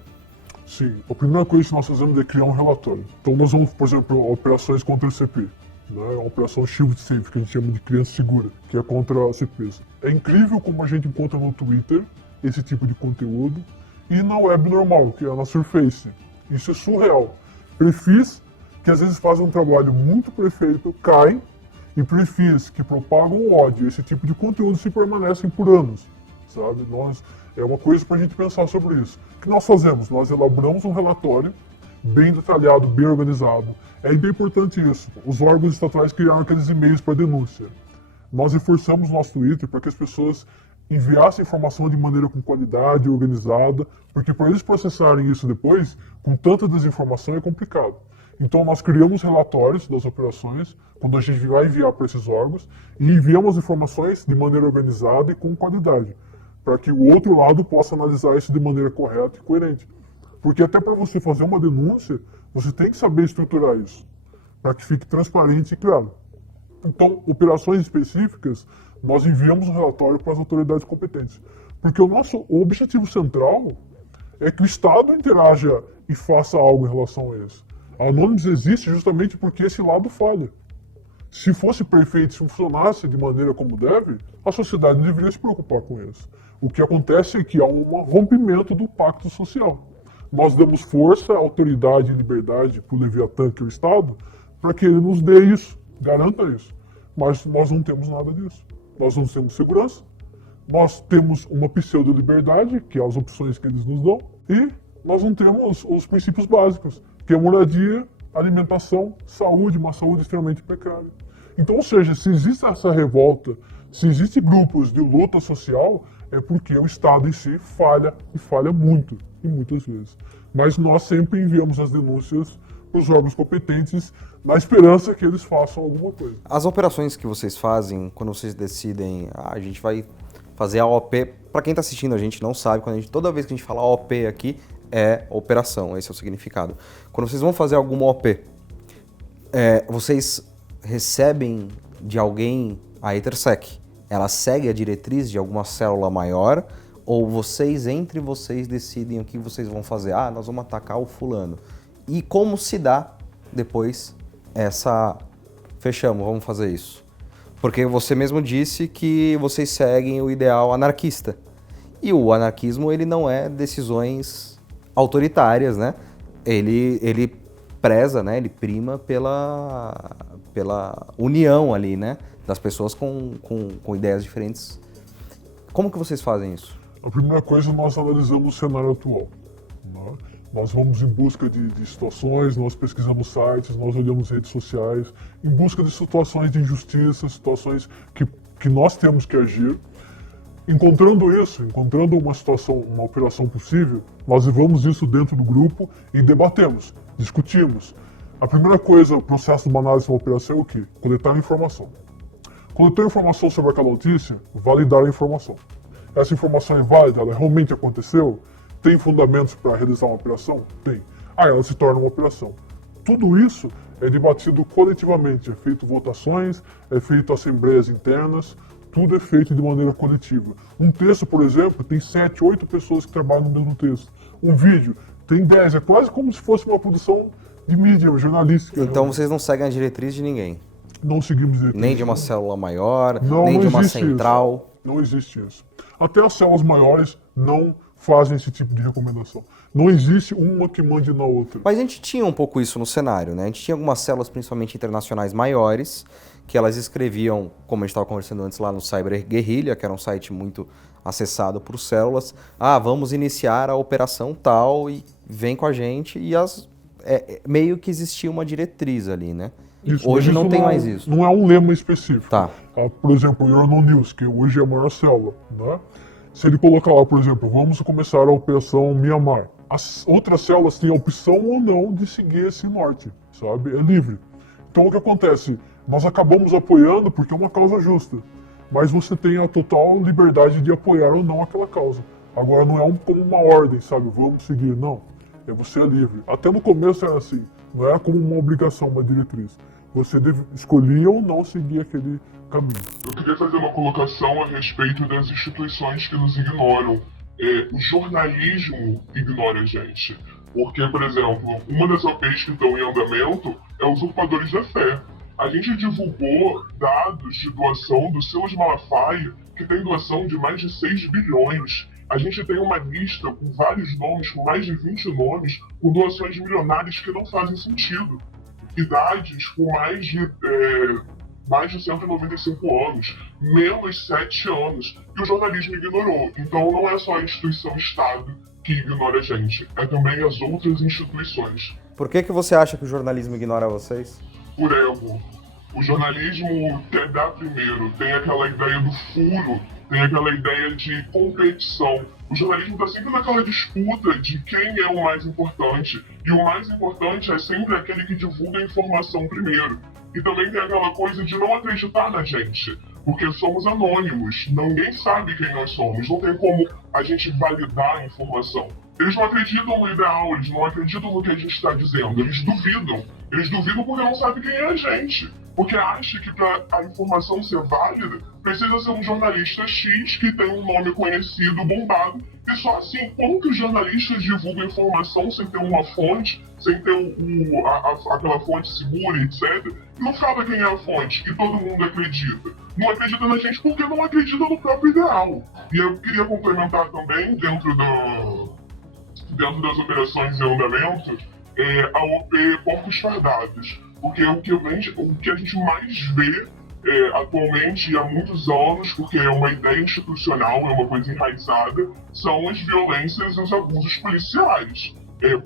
Sim, a primeira coisa que nós fazemos é criar um relatório. Então nós vamos, por exemplo, operações contra a CP, né? A operação Shield Safe, que a gente chama de criança segura, que é contra a CPs. É incrível como a gente encontra no Twitter esse tipo de conteúdo e na web normal, que é na Surface. Isso é surreal. Perfis que às vezes fazem um trabalho muito perfeito caem, e perfis que propagam ódio, esse tipo de conteúdo, se permanecem por anos, sabe? É uma coisa para a gente pensar sobre isso. O que nós fazemos? Nós elaboramos um relatório bem detalhado, bem organizado. É bem importante isso. Os órgãos estatais criaram aqueles e-mails para denúncia. Nós reforçamos o nosso Twitter para que as pessoas enviassem informação de maneira com qualidade, organizada, porque para eles processarem isso depois, com tanta desinformação, é complicado. Então nós criamos relatórios das operações, quando a gente vai enviar para esses órgãos, e enviamos informações de maneira organizada e com qualidade, para que o outro lado possa analisar isso de maneira correta e coerente. Porque até para você fazer uma denúncia, você tem que saber estruturar isso, para que fique transparente e claro. Então, operações específicas, nós enviamos um relatório para as autoridades competentes. Porque o objetivo central é que o Estado interaja e faça algo em relação a isso. A Anonymous existe justamente porque esse lado falha. Se fosse perfeito, se funcionasse de maneira como deve, a sociedade não deveria se preocupar com isso. O que acontece é que há um rompimento do pacto social. Nós damos força, autoridade e liberdade para o Leviatã, que é o Estado, para que ele nos dê isso, garanta isso. Mas nós não temos nada disso. Nós não temos segurança, nós temos uma pseudo-liberdade, que é as opções que eles nos dão, e nós não temos os princípios básicos, que é moradia, alimentação, saúde, uma saúde extremamente precária. Então, ou seja, se existe essa revolta, se existem grupos de luta social, é porque o Estado em si falha, e falha muito, e muitas vezes. Mas nós sempre enviamos as denúncias para os órgãos competentes, na esperança que eles façam alguma coisa. As operações que vocês fazem, quando vocês decidem, a gente vai fazer a OP, para quem está assistindo a gente não sabe, toda vez que a gente fala OP aqui, é operação, esse é o significado. Quando vocês vão fazer alguma OP, vocês recebem de alguém a EtherSec, ela segue a diretriz de alguma célula maior, ou vocês, entre vocês, decidem o que vocês vão fazer? Ah, nós vamos atacar o fulano. E como se dá depois fechamos, vamos fazer isso? Porque você mesmo disse que vocês seguem o ideal anarquista. E o anarquismo, ele não é decisões autoritárias, né? Ele preza, né? Ele prima pela união ali, né? Das pessoas com ideias diferentes. Como que vocês fazem isso? A primeira coisa, nós analisamos o cenário atual, né? Nós vamos em busca de situações, nós pesquisamos sites, nós olhamos redes sociais, em busca de situações de injustiça, situações que nós temos que agir. Encontrando uma situação, uma operação possível, nós levamos isso dentro do grupo e debatemos, discutimos. A primeira coisa, o processo de uma análise de uma operação é o quê? Coletar informação. Coletar informação sobre aquela notícia, validar a informação. Essa informação é válida, ela realmente aconteceu? Tem fundamentos para realizar uma operação? Tem. Ela se torna uma operação. Tudo isso é debatido coletivamente, é feito votações, é feito assembleias internas, tudo é feito de maneira coletiva. Um texto, por exemplo, tem 7, 8 pessoas que trabalham no mesmo texto. Um vídeo tem 10, é quase como se fosse uma produção de mídia jornalística. Então vocês não seguem a diretriz de ninguém? Não seguimos diretriz. Nem de uma célula maior, nem de uma central? Isso. Não existe isso. Até as células maiores não fazem esse tipo de recomendação. Não existe uma que mande na outra. Mas a gente tinha um pouco isso no cenário, né? A gente tinha algumas células, principalmente internacionais maiores, que elas escreviam, como a gente estava conversando antes lá no Cyber Guerrilla, que era um site muito acessado por células, vamos iniciar a operação tal e vem com a gente, e meio que existia uma diretriz ali, né? Isso, hoje não tem mais isso. Não é um lema específico. Tá. Por exemplo, o Euronews, que hoje é a maior célula, né? Se ele colocar lá, por exemplo, vamos começar a operação Mianmar, as outras células têm a opção ou não de seguir esse norte, sabe? É livre. Então o que acontece? Nós acabamos apoiando porque é uma causa justa, mas você tem a total liberdade de apoiar ou não aquela causa. Agora não é como uma ordem, sabe? Vamos seguir, não. Você é livre. Até no começo era assim, não era como uma obrigação, uma diretriz. Você escolhia ou não seguir aquele caminho. Eu queria fazer uma colocação a respeito das instituições que nos ignoram. O jornalismo ignora a gente. Porque, por exemplo, uma das OPs que estão em andamento é Usurpadores da Fé. A gente divulgou dados de doação do Silas Malafaia, que tem doação de mais de 6 bilhões. A gente tem uma lista com vários nomes, com mais de 20 nomes, com doações milionárias que não fazem sentido. Idades com mais de 195 anos, menos 7 anos, e o jornalismo ignorou. Então não é só a instituição Estado que ignora a gente, é também as outras instituições. Por que você acha que o jornalismo ignora vocês? Por ego. O jornalismo quer dar primeiro, tem aquela ideia do furo, tem aquela ideia de competição. O jornalismo está sempre naquela disputa de quem é o mais importante, e o mais importante é sempre aquele que divulga a informação primeiro. E também tem aquela coisa de não acreditar na gente, porque somos anônimos, ninguém sabe quem nós somos, não tem como a gente validar a informação. Eles não acreditam no ideal, eles não acreditam no que a gente está dizendo, eles duvidam. Eles duvidam porque não sabem quem é a gente. Porque acha que para a informação ser válida, precisa ser um jornalista X que tem um nome conhecido, bombado, e só assim, como que os jornalistas divulgam informação sem ter uma fonte, sem ter aquela fonte segura, etc., e não fala quem é a fonte, que todo mundo acredita. Não acredita na gente porque não acredita no próprio ideal. E eu queria complementar também, dentro das operações em andamento, a OP Porcos Fardados. Porque o que a gente mais vê atualmente e há muitos anos, porque é uma ideia institucional, é uma coisa enraizada, são as violências e os abusos policiais.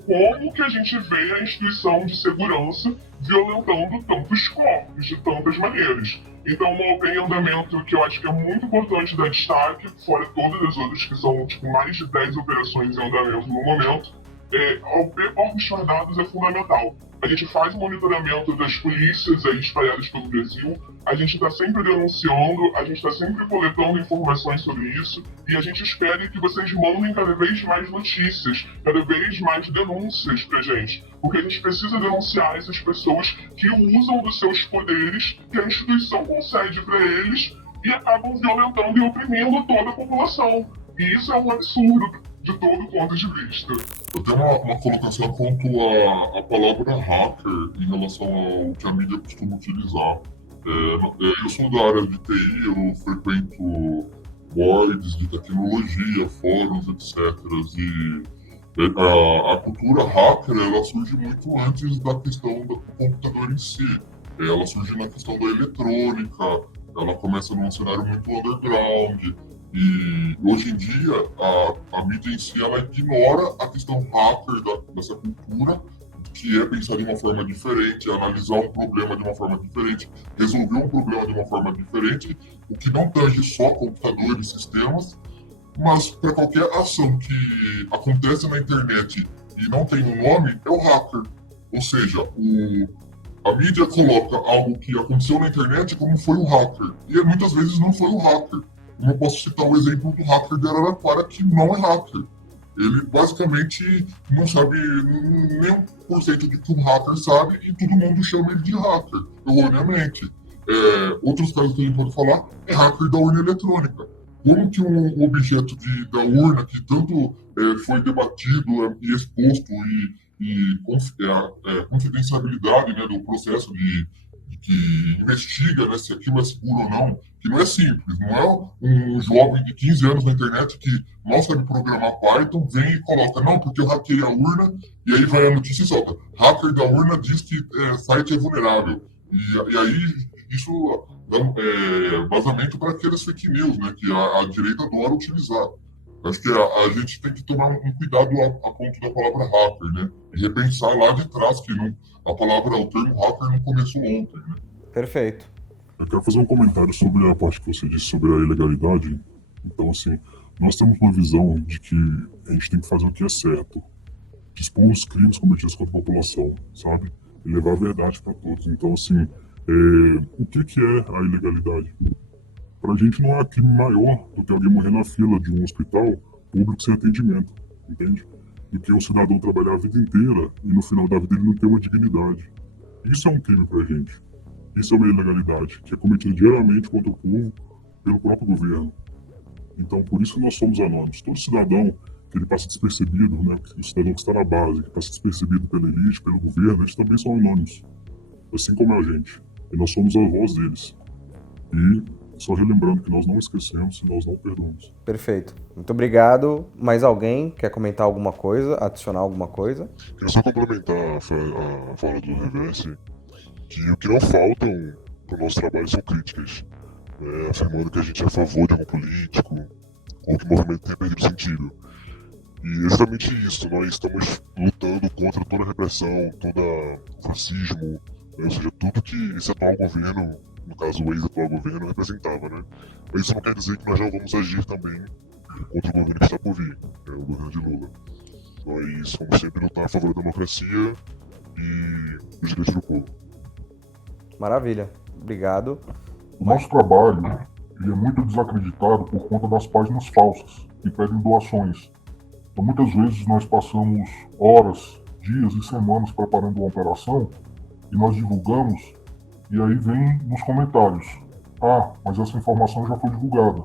Como que a gente vê a instituição de segurança violentando tantos corpos, de tantas maneiras. Então, uma OP em andamento que eu acho que é muito importante dar destaque, fora todas as outras que são mais de 10 operações em andamento no momento, a OP Porcos Fardados é fundamental. A gente faz o monitoramento das polícias aí espalhadas pelo Brasil, a gente está sempre denunciando, a gente está sempre coletando informações sobre isso, e a gente espera que vocês mandem cada vez mais notícias, cada vez mais denúncias pra gente, porque a gente precisa denunciar essas pessoas que usam dos seus poderes que a instituição concede para eles e acabam violentando e oprimindo toda a população. E isso é um absurdo de todo ponto de vista. Eu tenho uma colocação quanto à palavra hacker em relação ao que a mídia costuma utilizar. Eu sou da área de TI, eu frequento boards de tecnologia, fóruns, etc. E a cultura hacker ela surge muito antes da questão do computador em si. Ela surge na questão da eletrônica, ela começa num cenário muito underground. E hoje em dia a mídia em si ela ignora a questão hacker dessa cultura, que é pensar de uma forma diferente, analisar um problema de uma forma diferente, resolver um problema de uma forma diferente, o que não tange só computadores e sistemas, mas para qualquer ação que acontece na internet e não tem um nome, é o hacker. Ou seja, a mídia coloca algo que aconteceu na internet como foi um hacker, e muitas vezes não foi um hacker. Eu posso citar o exemplo do hacker de Araraquara, que não é hacker. Ele basicamente não sabe nem 1% do que um hacker sabe e todo mundo chama ele de hacker, erroneamente. Outros casos que a gente pode falar é hacker da urna eletrônica. Como que um objeto da urna, que tanto foi debatido e exposto e confidencialidade, né, do processo que investiga, né, se aquilo é seguro ou não, que não é simples, não é um jovem de 15 anos na internet que não sabe programar Python, vem e coloca, não, porque eu hackei a urna, e aí vai a notícia e solta, hacker da urna diz que site é vulnerável, e aí isso dá vazamento para aquelas fake news, né, que a direita adora utilizar. Acho que a gente tem que tomar um cuidado a ponto da palavra hacker, né? E repensar lá de trás que o termo hacker não começou ontem, né? Perfeito. Eu quero fazer um comentário sobre a parte que você disse sobre a ilegalidade. Então, assim, Nós temos uma visão de que a gente tem que fazer o que é certo, de expor os crimes cometidos contra a população, sabe? E levar a verdade para todos. Então, assim, o que é a ilegalidade? Para a gente não há crime maior do que alguém morrer na fila de um hospital público sem atendimento, entende? Do que um cidadão trabalhar a vida inteira e no final da vida ele não ter uma dignidade. Isso é um crime para a gente. Isso é uma ilegalidade que é cometida diariamente contra o povo pelo próprio governo. Então, por isso nós somos anônimos. Todo cidadão que ele passa despercebido, né, o cidadão que está na base, que passa despercebido pela elite, pelo governo, eles também são anônimos, assim como a gente. E nós somos a voz deles. E só relembrando que nós não esquecemos e nós não perdoamos. Perfeito. Muito obrigado. Mais alguém quer comentar alguma coisa, adicionar alguma coisa? Queria só complementar a fala do Reverse, que o que não faltam para o nosso trabalho são críticas, né, afirmando que a gente é a favor de algum político, ou que o movimento tenha perdido sentido. E é justamente isso, nós estamos lutando contra toda a repressão, todo o fascismo, né, ou seja, tudo que esse atual governo, no caso o ex-atual governo, representava, né? Mas isso não quer dizer que nós não vamos agir também contra o governo que está por vir, o governo de Lula. Nós vamos sempre lutar a favor da democracia e dos direitos do povo. Maravilha. Obrigado. O nosso trabalho ele é muito desacreditado por conta das páginas falsas que pedem doações. Então, muitas vezes nós passamos horas, dias e semanas preparando uma operação e nós divulgamos e aí vem nos comentários: ah, mas essa informação já foi divulgada.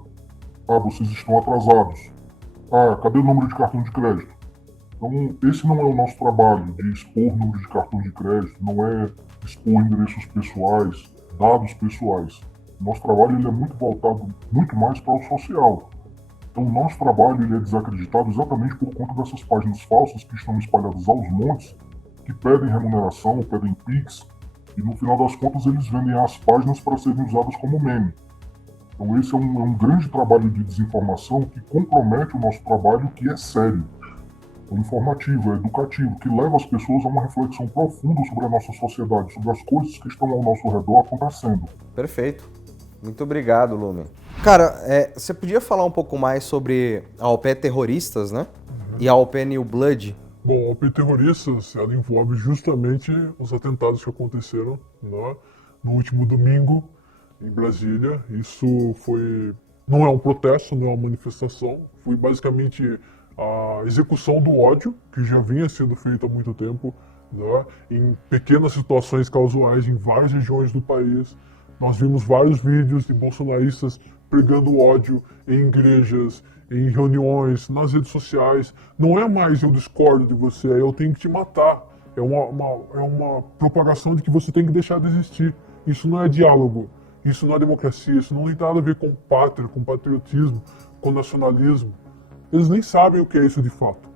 Ah, vocês estão atrasados. Ah, cadê o número de cartão de crédito? Então, esse não é o nosso trabalho de expor número de cartão de crédito, não é expor endereços pessoais, dados pessoais. Nosso trabalho ele é muito voltado muito mais para o social. Então, o nosso trabalho ele é desacreditado exatamente por conta dessas páginas falsas que estão espalhadas aos montes, que pedem remuneração, pedem Pix, e no final das contas eles vendem as páginas para serem usadas como meme. Então, esse é um grande trabalho de desinformação que compromete o nosso trabalho, que é sério. É informativo, é educativo, que leva as pessoas a uma reflexão profunda sobre a nossa sociedade, sobre as coisas que estão ao nosso redor acontecendo. Perfeito. Muito obrigado, Lumen. Cara, você podia falar um pouco mais sobre a OP Terroristas, né? E a OP New Blood? Bom, a OP Terroristas, ela envolve justamente os atentados que aconteceram, né, no último domingo em Brasília. Isso não é um protesto, não é uma manifestação, foi basicamente a execução do ódio, que já vinha sendo feito há muito tempo, né, em pequenas situações casuais em várias regiões do país. Nós vimos vários vídeos de bolsonaristas pregando ódio em igrejas, em reuniões, nas redes sociais. Não é mais eu discordo de você, eu tenho que te matar. É uma propagação de que você tem que deixar de existir. Isso não é diálogo, isso não é democracia, isso não tem nada a ver com pátria, com patriotismo, com nacionalismo. Eles nem sabem o que é isso de fato.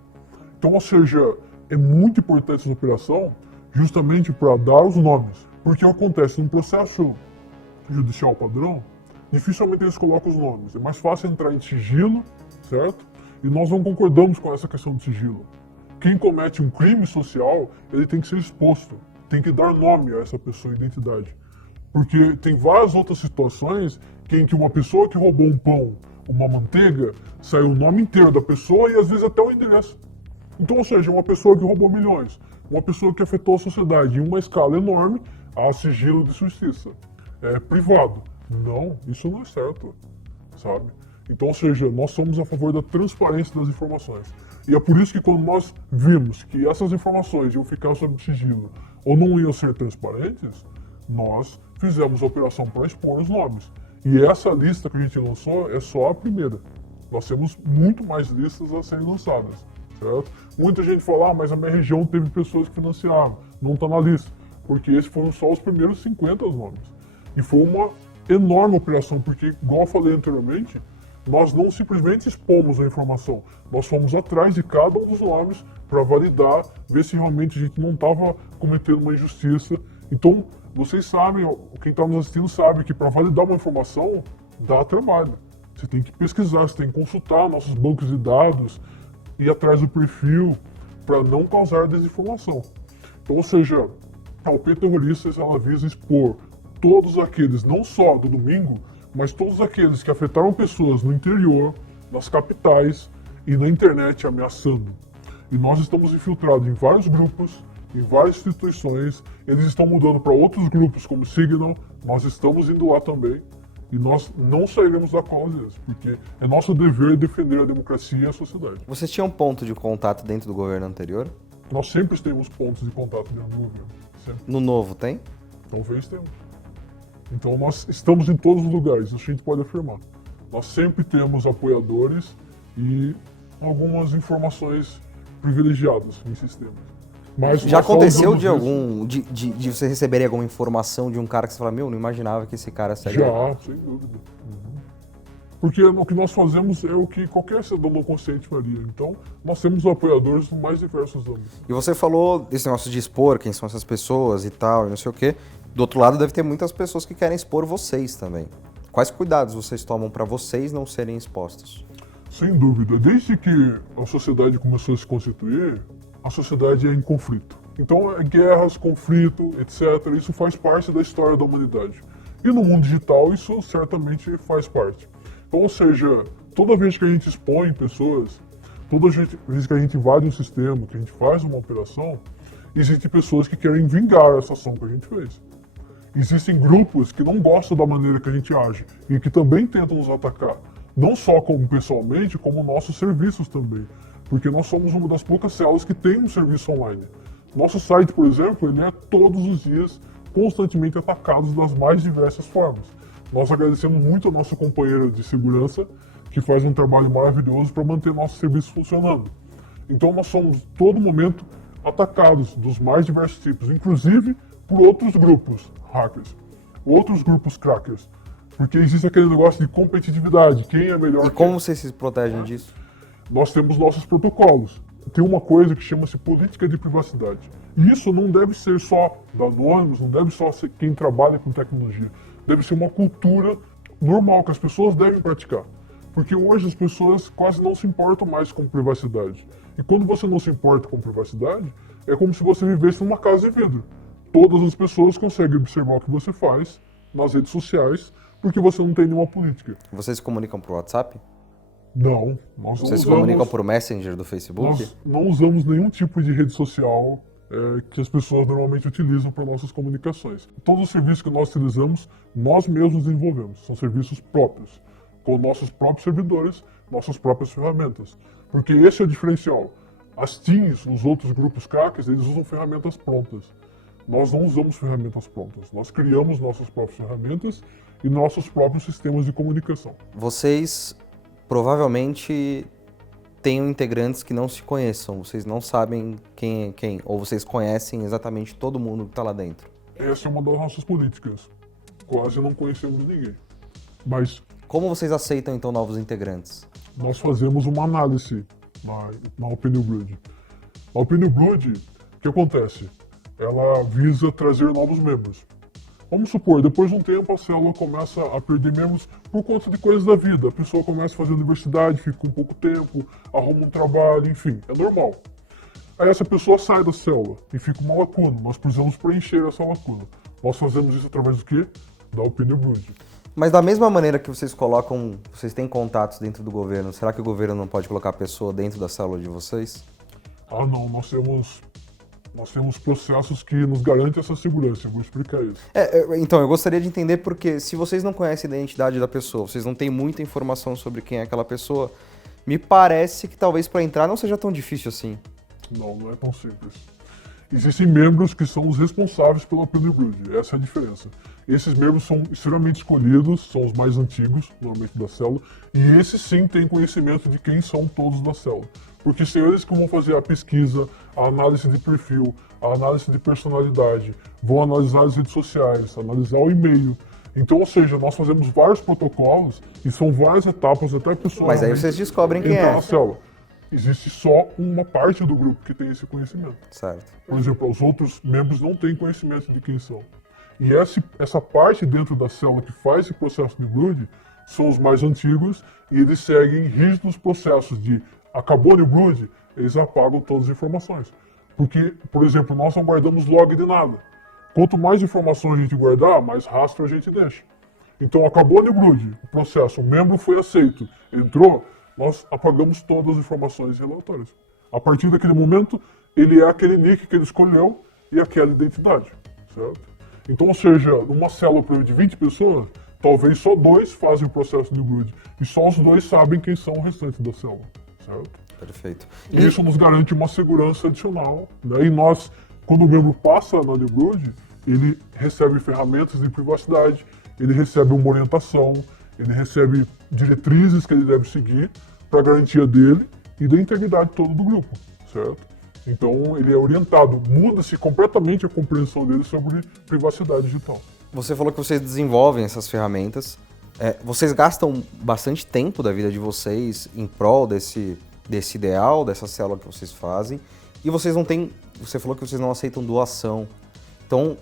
Então, ou seja, é muito importante essa operação justamente para dar os nomes. Porque acontece num processo judicial padrão, dificilmente eles colocam os nomes. É mais fácil entrar em sigilo, certo? E nós não concordamos com essa questão de sigilo. Quem comete um crime social, ele tem que ser exposto, tem que dar nome a essa pessoa, identidade. Porque tem várias outras situações em que uma pessoa que roubou um pão, uma manteiga, sai o nome inteiro da pessoa e às vezes até o endereço. Então, ou seja, uma pessoa que roubou milhões, uma pessoa que afetou a sociedade em uma escala enorme, há sigilo de justiça. É privado. Não, isso não é certo, sabe? Então, ou seja, nós somos a favor da transparência das informações. E é por isso que quando nós vimos que essas informações iam ficar sob sigilo ou não iam ser transparentes, nós fizemos a operação para expor os nomes. E essa lista que a gente lançou é só a primeira. Nós temos muito mais listas a serem lançadas, certo? Muita gente fala, mas a minha região teve pessoas que financiaram, não está na lista, porque esses foram só os primeiros 50 nomes. E foi uma enorme operação, porque, igual eu falei anteriormente, nós não simplesmente expomos a informação, nós fomos atrás de cada um dos nomes para validar, ver se realmente a gente não estava cometendo uma injustiça. Então, vocês sabem, quem está nos assistindo sabe que para validar uma informação dá trabalho. Você tem que pesquisar, você tem que consultar nossos bancos de dados, ir atrás do perfil para não causar desinformação. Então, ou seja, a OP Terroristas ela visa expor todos aqueles, não só do domingo, mas todos aqueles que afetaram pessoas no interior, nas capitais e na internet ameaçando. E nós estamos infiltrados em vários grupos, em várias instituições, eles estão mudando para outros grupos como Signal, nós estamos indo lá também, e nós não sairemos da cola deles, porque é nosso dever defender a democracia e a sociedade. Vocês tinham ponto de contato dentro do governo anterior? Nós sempre temos pontos de contato dentro do governo, sempre. No novo tem? Talvez temos. Então nós estamos em todos os lugares, a gente pode afirmar. Nós sempre temos apoiadores e algumas informações privilegiadas em sistemas. Mas Já nós só aconteceu usamos de você receber alguma informação de um cara que você fala, meu, não imaginava que esse cara seria... Já, sem dúvida. Porque o que nós fazemos é o que qualquer cidadão consciente faria. Então, nós temos apoiadores dos mais diversos âmbitos. E você falou desse negócio de expor quem são essas pessoas e tal, e não sei o quê. Do outro lado, deve ter muitas pessoas que querem expor vocês também. Quais cuidados vocês tomam para vocês não serem expostos? Sem dúvida. Desde que a sociedade começou a se constituir, a sociedade é em conflito. Então, guerras, conflito, etc., isso faz parte da história da humanidade. E no mundo digital, isso certamente faz parte. Então, ou seja, toda vez que a gente expõe pessoas, toda vez que a gente invade um sistema, que a gente faz uma operação, existem pessoas que querem vingar essa ação que a gente fez. Existem grupos que não gostam da maneira que a gente age e que também tentam nos atacar. Não só como pessoalmente, como nossos serviços também. Porque nós somos uma das poucas células que tem um serviço online. Nosso site, por exemplo, ele é todos os dias constantemente atacado das mais diversas formas. Nós agradecemos muito ao nosso companheiro de segurança, que faz um trabalho maravilhoso para manter nosso serviço funcionando. Então nós somos, todo momento, atacados dos mais diversos tipos, inclusive por outros grupos hackers, outros grupos crackers. Porque existe aquele negócio de competitividade, quem é melhor. E como vocês se protegem disso? Nós temos nossos protocolos. Tem uma coisa que chama-se política de privacidade. E isso não deve ser só da Anonymous, não deve só ser quem trabalha com tecnologia. Deve ser uma cultura normal que as pessoas devem praticar. Porque hoje as pessoas quase não se importam mais com privacidade. E quando você não se importa com privacidade, é como se você vivesse numa casa de vidro. Todas as pessoas conseguem observar o que você faz nas redes sociais, porque você não tem nenhuma política. Vocês se comunicam por WhatsApp? Não, nós Vocês se não comunicam usamos, por Messenger do Facebook? nós não usamos nenhum tipo de rede social que as pessoas normalmente utilizam para nossas comunicações. Todos os serviços que nós utilizamos, nós mesmos desenvolvemos. São serviços próprios, com nossos próprios servidores, nossas próprias ferramentas. Porque esse é o diferencial. As teams, os outros grupos crackers, eles usam ferramentas prontas. Nós não usamos ferramentas prontas. Nós criamos nossas próprias ferramentas e nossos próprios sistemas de comunicação. Vocês provavelmente tenham integrantes que não se conheçam, vocês não sabem quem é quem, ou vocês conhecem exatamente todo mundo que está lá dentro. Essa é uma das nossas políticas. Quase não conhecemos ninguém. Mas Como vocês aceitam então novos integrantes? nós fazemos uma análise na Opinion Blood. A Opinion Blood, o que acontece? Ela visa trazer novos membros. Vamos supor, depois de um tempo a célula começa a perder membros por conta de coisas da vida. A pessoa começa a fazer universidade, fica com pouco tempo, arruma um trabalho, enfim, é normal. Aí essa pessoa sai da célula e fica uma lacuna. Nós precisamos preencher essa lacuna. Nós fazemos isso através do quê? Da Opinion Blood. Mas da mesma maneira que vocês colocam, vocês têm contatos dentro do governo, será que o governo não pode colocar a pessoa dentro da célula de vocês? Ah não, nós temos processos que nos garantem essa segurança. Eu vou explicar isso. Então, eu gostaria de entender porque se vocês não conhecem a identidade da pessoa, vocês não têm muita informação sobre quem é aquela pessoa, me parece que talvez para entrar não seja tão difícil assim. Não é tão simples. Existem membros que são os responsáveis pela Opinion Blood, essa é a diferença. Esses membros são extremamente escolhidos, são os mais antigos, normalmente da célula, e esses sim têm conhecimento de quem são todos da célula. Porque são eles que vão fazer a pesquisa, a análise de perfil, a análise de personalidade, vão analisar as redes sociais, analisar o e-mail. Então, ou seja, nós fazemos vários protocolos e são várias etapas até a pessoa Mas aí vocês descobrem quem entrar é. na célula. Existe só uma parte do grupo que tem esse conhecimento. Certo. Por exemplo, os outros membros não têm conhecimento de quem são. E essa parte dentro da célula que faz esse processo de Blood são os mais antigos e eles seguem rígidos processos de acabou o Blood, eles apagam todas as informações. Porque, por exemplo, nós não guardamos log de nada. Quanto mais informações a gente guardar, mais rastro a gente deixa. Então acabou o Blood, o processo, o membro foi aceito, entrou, nós apagamos todas as informações relatórias. A partir daquele momento, ele é aquele nick que ele escolheu e aquela identidade, certo? Então, ou seja, numa célula por exemplo, de 20 pessoas, talvez só 2 fazem o processo de New Blood e só os 2 sabem quem são o restante da célula, certo? Perfeito. E isso nos garante uma segurança adicional, né? E nós, quando o membro passa na New Blood, ele recebe ferramentas de privacidade, ele recebe uma orientação, ele recebe diretrizes que ele deve seguir para a garantia dele e da integridade toda do grupo, certo? Então ele é orientado, muda-se completamente a compreensão dele sobre privacidade digital. Você falou que vocês desenvolvem essas ferramentas. Vocês gastam bastante tempo da vida de vocês em prol desse ideal, dessa célula que vocês fazem. E vocês não têm... Você falou que vocês não aceitam doação. Então,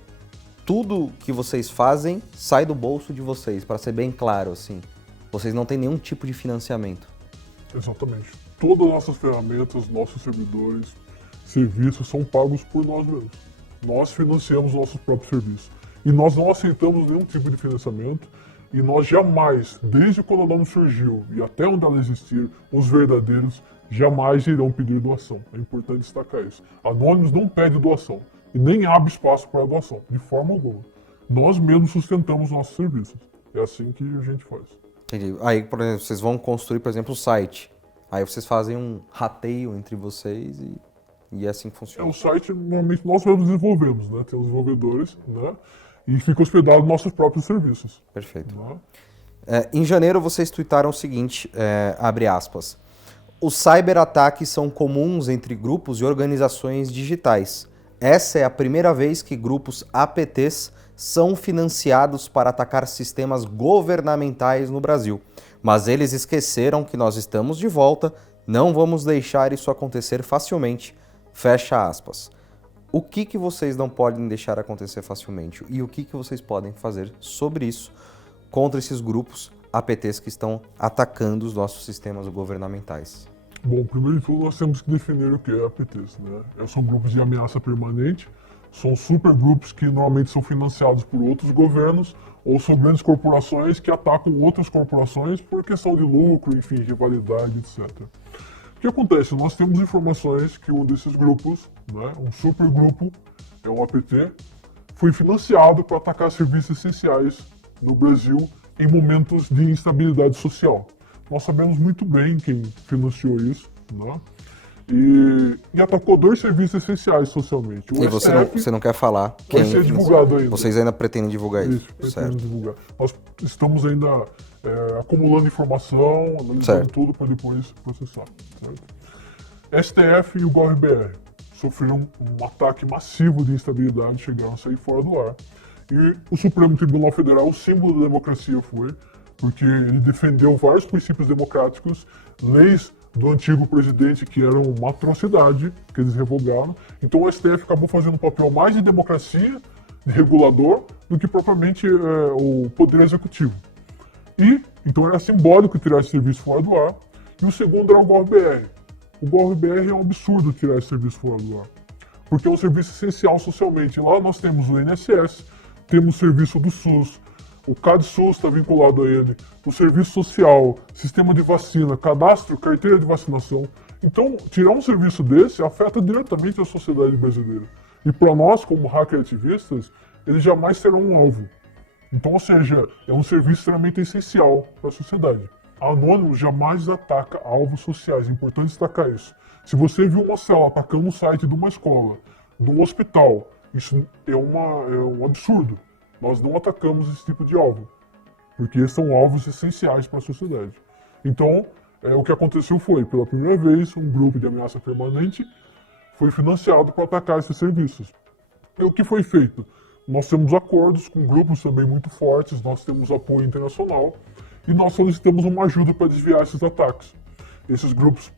tudo que vocês fazem sai do bolso de vocês, para ser bem claro, assim. Vocês não têm nenhum tipo de financiamento. Exatamente. Todas as nossas ferramentas, nossos servidores, serviços são pagos por nós mesmos. Nós financiamos nossos próprios serviços. E nós não aceitamos nenhum tipo de financiamento. E nós jamais, desde quando a Anonymous surgiu e até onde ela existir, os verdadeiros jamais irão pedir doação. É importante destacar isso. A Anonymous não pede doação e nem abre espaço para doação, de forma alguma. Nós mesmos sustentamos nossos serviços. É assim que a gente faz. Entendi. Aí, por exemplo, vocês vão construir, por exemplo, o site. Aí vocês fazem um rateio entre vocês e é assim que funciona. O site, normalmente, nós mesmos desenvolvemos, né? Temos desenvolvedores, né? E fica hospedado nos nossos próprios serviços. Perfeito. Né? Em janeiro, vocês tuitaram o seguinte, abre aspas, os cyberataques são comuns entre grupos e organizações digitais. Essa é a primeira vez que grupos APTs são financiados para atacar sistemas governamentais no Brasil. Mas eles esqueceram que nós estamos de volta, não vamos deixar isso acontecer facilmente. Fecha aspas. O que vocês não podem deixar acontecer facilmente? E o que vocês podem fazer sobre isso contra esses grupos APTs que estão atacando os nossos sistemas governamentais? Bom, primeiro de tudo, nós temos que definir o que é APTs, né? São grupos de ameaça permanente, são supergrupos que normalmente são financiados por outros governos ou são grandes corporações que atacam outras corporações por questão de lucro, enfim, rivalidade, etc. O que acontece? Nós temos informações que um desses grupos, né, um supergrupo, é um APT, foi financiado para atacar serviços essenciais no Brasil em momentos de instabilidade social. Nós sabemos muito bem quem financiou isso, né? E atacou 2 serviços essenciais socialmente. O e você não quer falar quem... Vai ser divulgado ainda. Vocês ainda pretendem divulgar isso? Pretendemos divulgar. Nós estamos ainda acumulando informação, analisando tudo para depois processar. Certo? STF e o GovBR sofreram um ataque massivo de instabilidade, chegaram a sair fora do ar. E o Supremo Tribunal Federal, o símbolo da democracia foi, porque ele defendeu vários princípios democráticos, leis do antigo presidente que eram uma atrocidade, que eles revogaram. Então o STF acabou fazendo um papel mais de democracia, de regulador, do que propriamente o poder executivo. E, então era simbólico tirar esse serviço fora do ar. E o segundo era o GovBR. O GovBR é um absurdo tirar esse serviço fora do ar, porque é um serviço essencial socialmente. Lá nós temos o INSS, temos o serviço do SUS, o CadSUS está vinculado a ele, o serviço social, sistema de vacina, cadastro, carteira de vacinação. Então, tirar um serviço desse afeta diretamente a sociedade brasileira. E para nós, como hacker ativistas, eles jamais serão um alvo. Então, ou seja, é um serviço extremamente essencial para a sociedade. A Anonymous jamais ataca alvos sociais, é importante destacar isso. Se você viu uma célula atacando um site de uma escola, de um hospital, isso é um absurdo. Nós não atacamos esse tipo de alvo, porque são alvos essenciais para a sociedade. Então, o que aconteceu foi, pela primeira vez, um grupo de ameaça permanente foi financiado para atacar esses serviços. E o que foi feito? Nós temos acordos com grupos também muito fortes, nós temos apoio internacional e nós solicitamos uma ajuda para desviar esses ataques. Esses grupos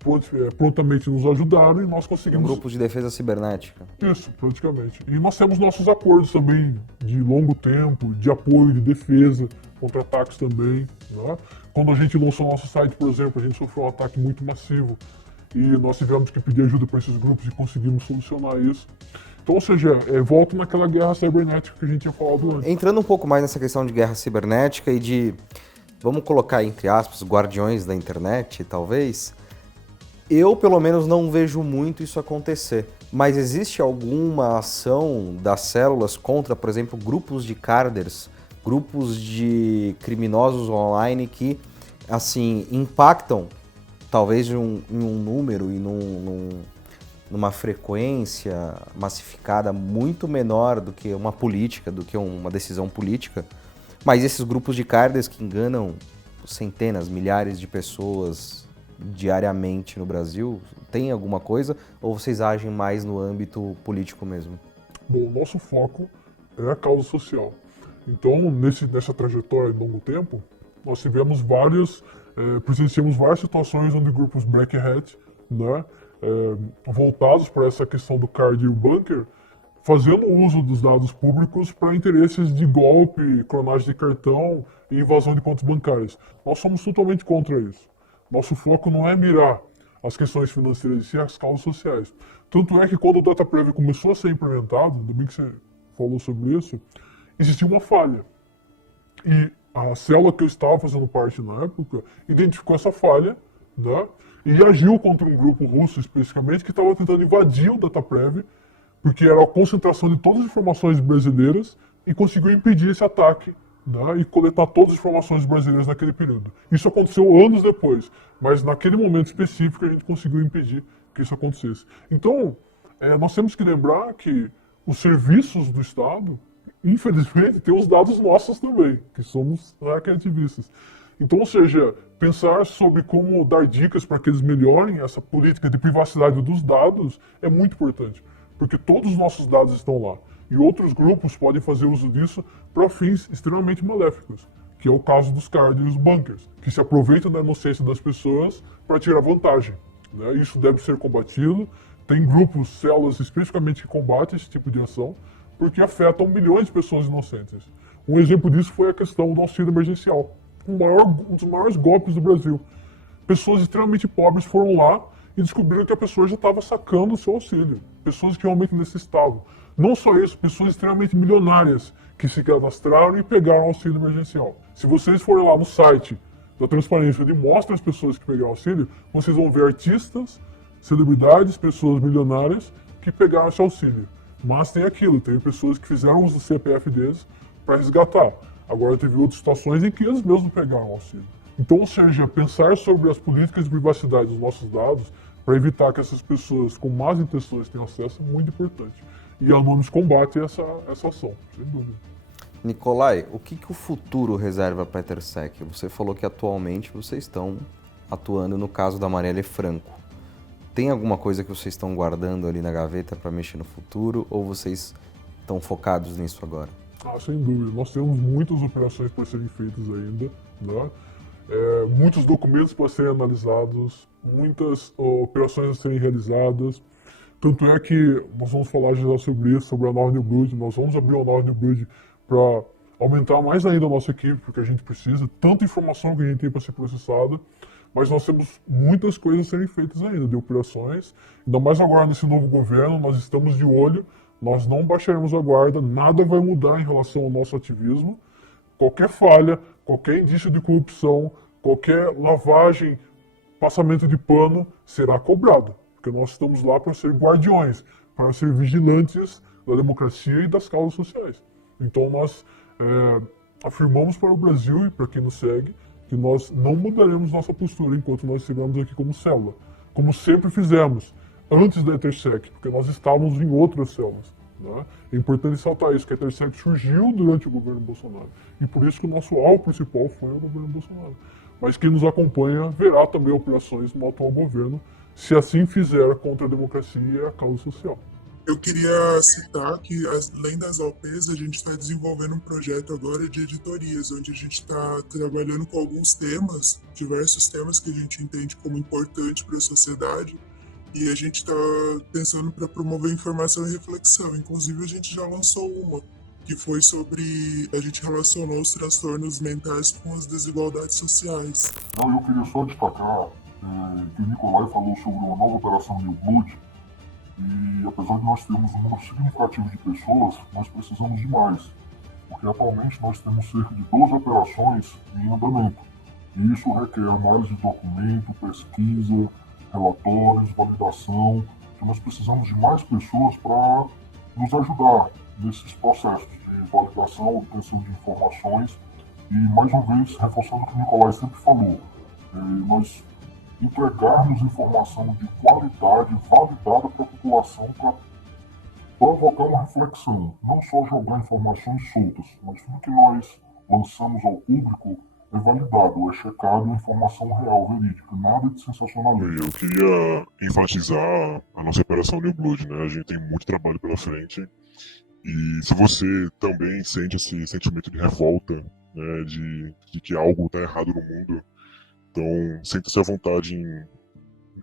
prontamente nos ajudaram e nós conseguimos... Um grupo de defesa cibernética. Isso, praticamente. E nós temos nossos acordos também de longo tempo, de apoio, de defesa, contra ataques também. Né? Quando a gente lançou nosso site, por exemplo, a gente sofreu um ataque muito massivo e nós tivemos que pedir ajuda para esses grupos e conseguimos solucionar isso. Então, ou seja, volta naquela guerra cibernética que a gente tinha falado antes. Entrando um pouco mais nessa questão de guerra cibernética e de vamos colocar entre aspas, guardiões da internet, talvez, eu pelo menos não vejo muito isso acontecer. Mas existe alguma ação das células contra, por exemplo, grupos de carders, grupos de criminosos online que, assim, impactam talvez em um número e numa frequência massificada muito menor do que uma política, do que uma decisão política. Mas esses grupos de carders que enganam centenas, milhares de pessoas diariamente no Brasil, tem alguma coisa? Ou vocês agem mais no âmbito político mesmo? Bom, o nosso foco é a causa social. Então, nessa trajetória de longo tempo, nós tivemos presenciamos várias situações onde grupos Black Hat, né, voltados para essa questão do card e o bunker, fazendo uso dos dados públicos para interesses de golpe, clonagem de cartão e invasão de contas bancárias. Nós somos totalmente contra isso. Nosso foco não é mirar as questões financeiras e sim as causas sociais. Tanto é que quando o DataPrev começou a ser implementado, ainda bem que você falou sobre isso, existia uma falha. E a célula que eu estava fazendo parte na época identificou essa falha, né, e agiu contra um grupo russo especificamente que estava tentando invadir o DataPrev, porque era a concentração de todas as informações brasileiras e conseguiu impedir esse ataque, né, e coletar todas as informações brasileiras naquele período. Isso aconteceu anos depois, mas naquele momento específico a gente conseguiu impedir que isso acontecesse. Então, nós temos que lembrar que os serviços do Estado, infelizmente, têm os dados nossos também, que somos ativistas. Então, ou seja, pensar sobre como dar dicas para que eles melhorem essa política de privacidade dos dados é muito importante, porque todos os nossos dados estão lá. E outros grupos podem fazer uso disso para fins extremamente maléficos, que é o caso dos cards e os bunkers, que se aproveitam da inocência das pessoas para tirar vantagem, né? Isso deve ser combatido. Tem grupos, células especificamente que combatem esse tipo de ação, porque afetam milhões de pessoas inocentes. Um exemplo disso foi a questão do auxílio emergencial, um dos maiores golpes do Brasil. Pessoas extremamente pobres foram lá e descobriram que a pessoa já estava sacando o seu auxílio. Pessoas que realmente necessitavam. Não só isso, pessoas extremamente milionárias que se cadastraram e pegaram auxílio emergencial. Se vocês forem lá no site da Transparência, onde mostra as pessoas que pegaram auxílio, vocês vão ver artistas, celebridades, pessoas milionárias que pegaram esse auxílio. Mas tem aquilo, teve pessoas que fizeram uso do CPF deles para resgatar. Agora teve outras situações em que eles mesmos pegaram auxílio. Então, ou seja, pensar sobre as políticas de privacidade dos nossos dados para evitar que essas pessoas com más intenções tenham acesso é muito importante. E a Anonymous combate essa ação, sem dúvida. Nicolai, o que o futuro reserva para a EtherSec? Você falou que atualmente vocês estão atuando no caso da Marielle Franco. Tem alguma coisa que vocês estão guardando ali na gaveta para mexer no futuro ou vocês estão focados nisso agora? Sem dúvida. Nós temos muitas operações para serem feitas ainda, né? Muitos documentos para serem analisados, muitas operações a serem realizadas. Tanto é que nós vamos falar já sobre isso, sobre a nova New Blood. Nós vamos abrir uma nova New Blood para aumentar mais ainda a nossa equipe, porque a gente precisa, tanta informação que a gente tem para ser processada, mas nós temos muitas coisas a serem feitas ainda, de operações. Ainda mais agora nesse novo governo, nós estamos de olho, nós não baixaremos a guarda, nada vai mudar em relação ao nosso ativismo. Qualquer falha, qualquer indício de corrupção, qualquer lavagem, passamento de pano, será cobrado. Porque nós estamos lá para ser guardiões, para ser vigilantes da democracia e das causas sociais. Então nós afirmamos para o Brasil e para quem nos segue que nós não mudaremos nossa postura enquanto nós estivermos aqui como célula, como sempre fizemos, antes da EtherSec, porque nós estávamos em outras células. Né? É importante ressaltar isso, que a EtherSec surgiu durante o governo Bolsonaro, e por isso que o nosso alvo principal foi o governo Bolsonaro. Mas quem nos acompanha verá também operações no atual governo, se assim fizer contra a democracia e a causa social. Eu queria citar que, além das OPs, a gente está desenvolvendo um projeto agora de editorias, onde a gente está trabalhando com alguns temas, diversos temas que a gente entende como importante para a sociedade, e a gente está pensando para promover informação e reflexão. Inclusive, a gente já lançou uma, que foi sobre... A gente relacionou os transtornos mentais com as desigualdades sociais. Não, eu queria só destacar que o Nicolai falou sobre uma nova operação New Blood, e apesar de nós termos um número significativo de pessoas, nós precisamos de mais. porque atualmente nós temos cerca de 12 operações em andamento. E isso requer análise de documento, pesquisa, relatórios, validação. Então nós precisamos de mais pessoas para nos ajudar nesses processos de validação, obtenção de informações. E, mais uma vez, reforçando o que o Nicolai sempre falou, nós entregarmos informação de qualidade, validada para a população, para provocar uma reflexão. Não só jogar informações soltas, mas tudo que nós lançamos ao público é validado, é checado, informação real, verídica, nada de sensacionalismo. Eu queria enfatizar a nossa Operação New Blood, né? A gente tem muito trabalho pela frente. E se você também sente esse sentimento de revolta, né, de que algo está errado no mundo, então sinta-se à vontade em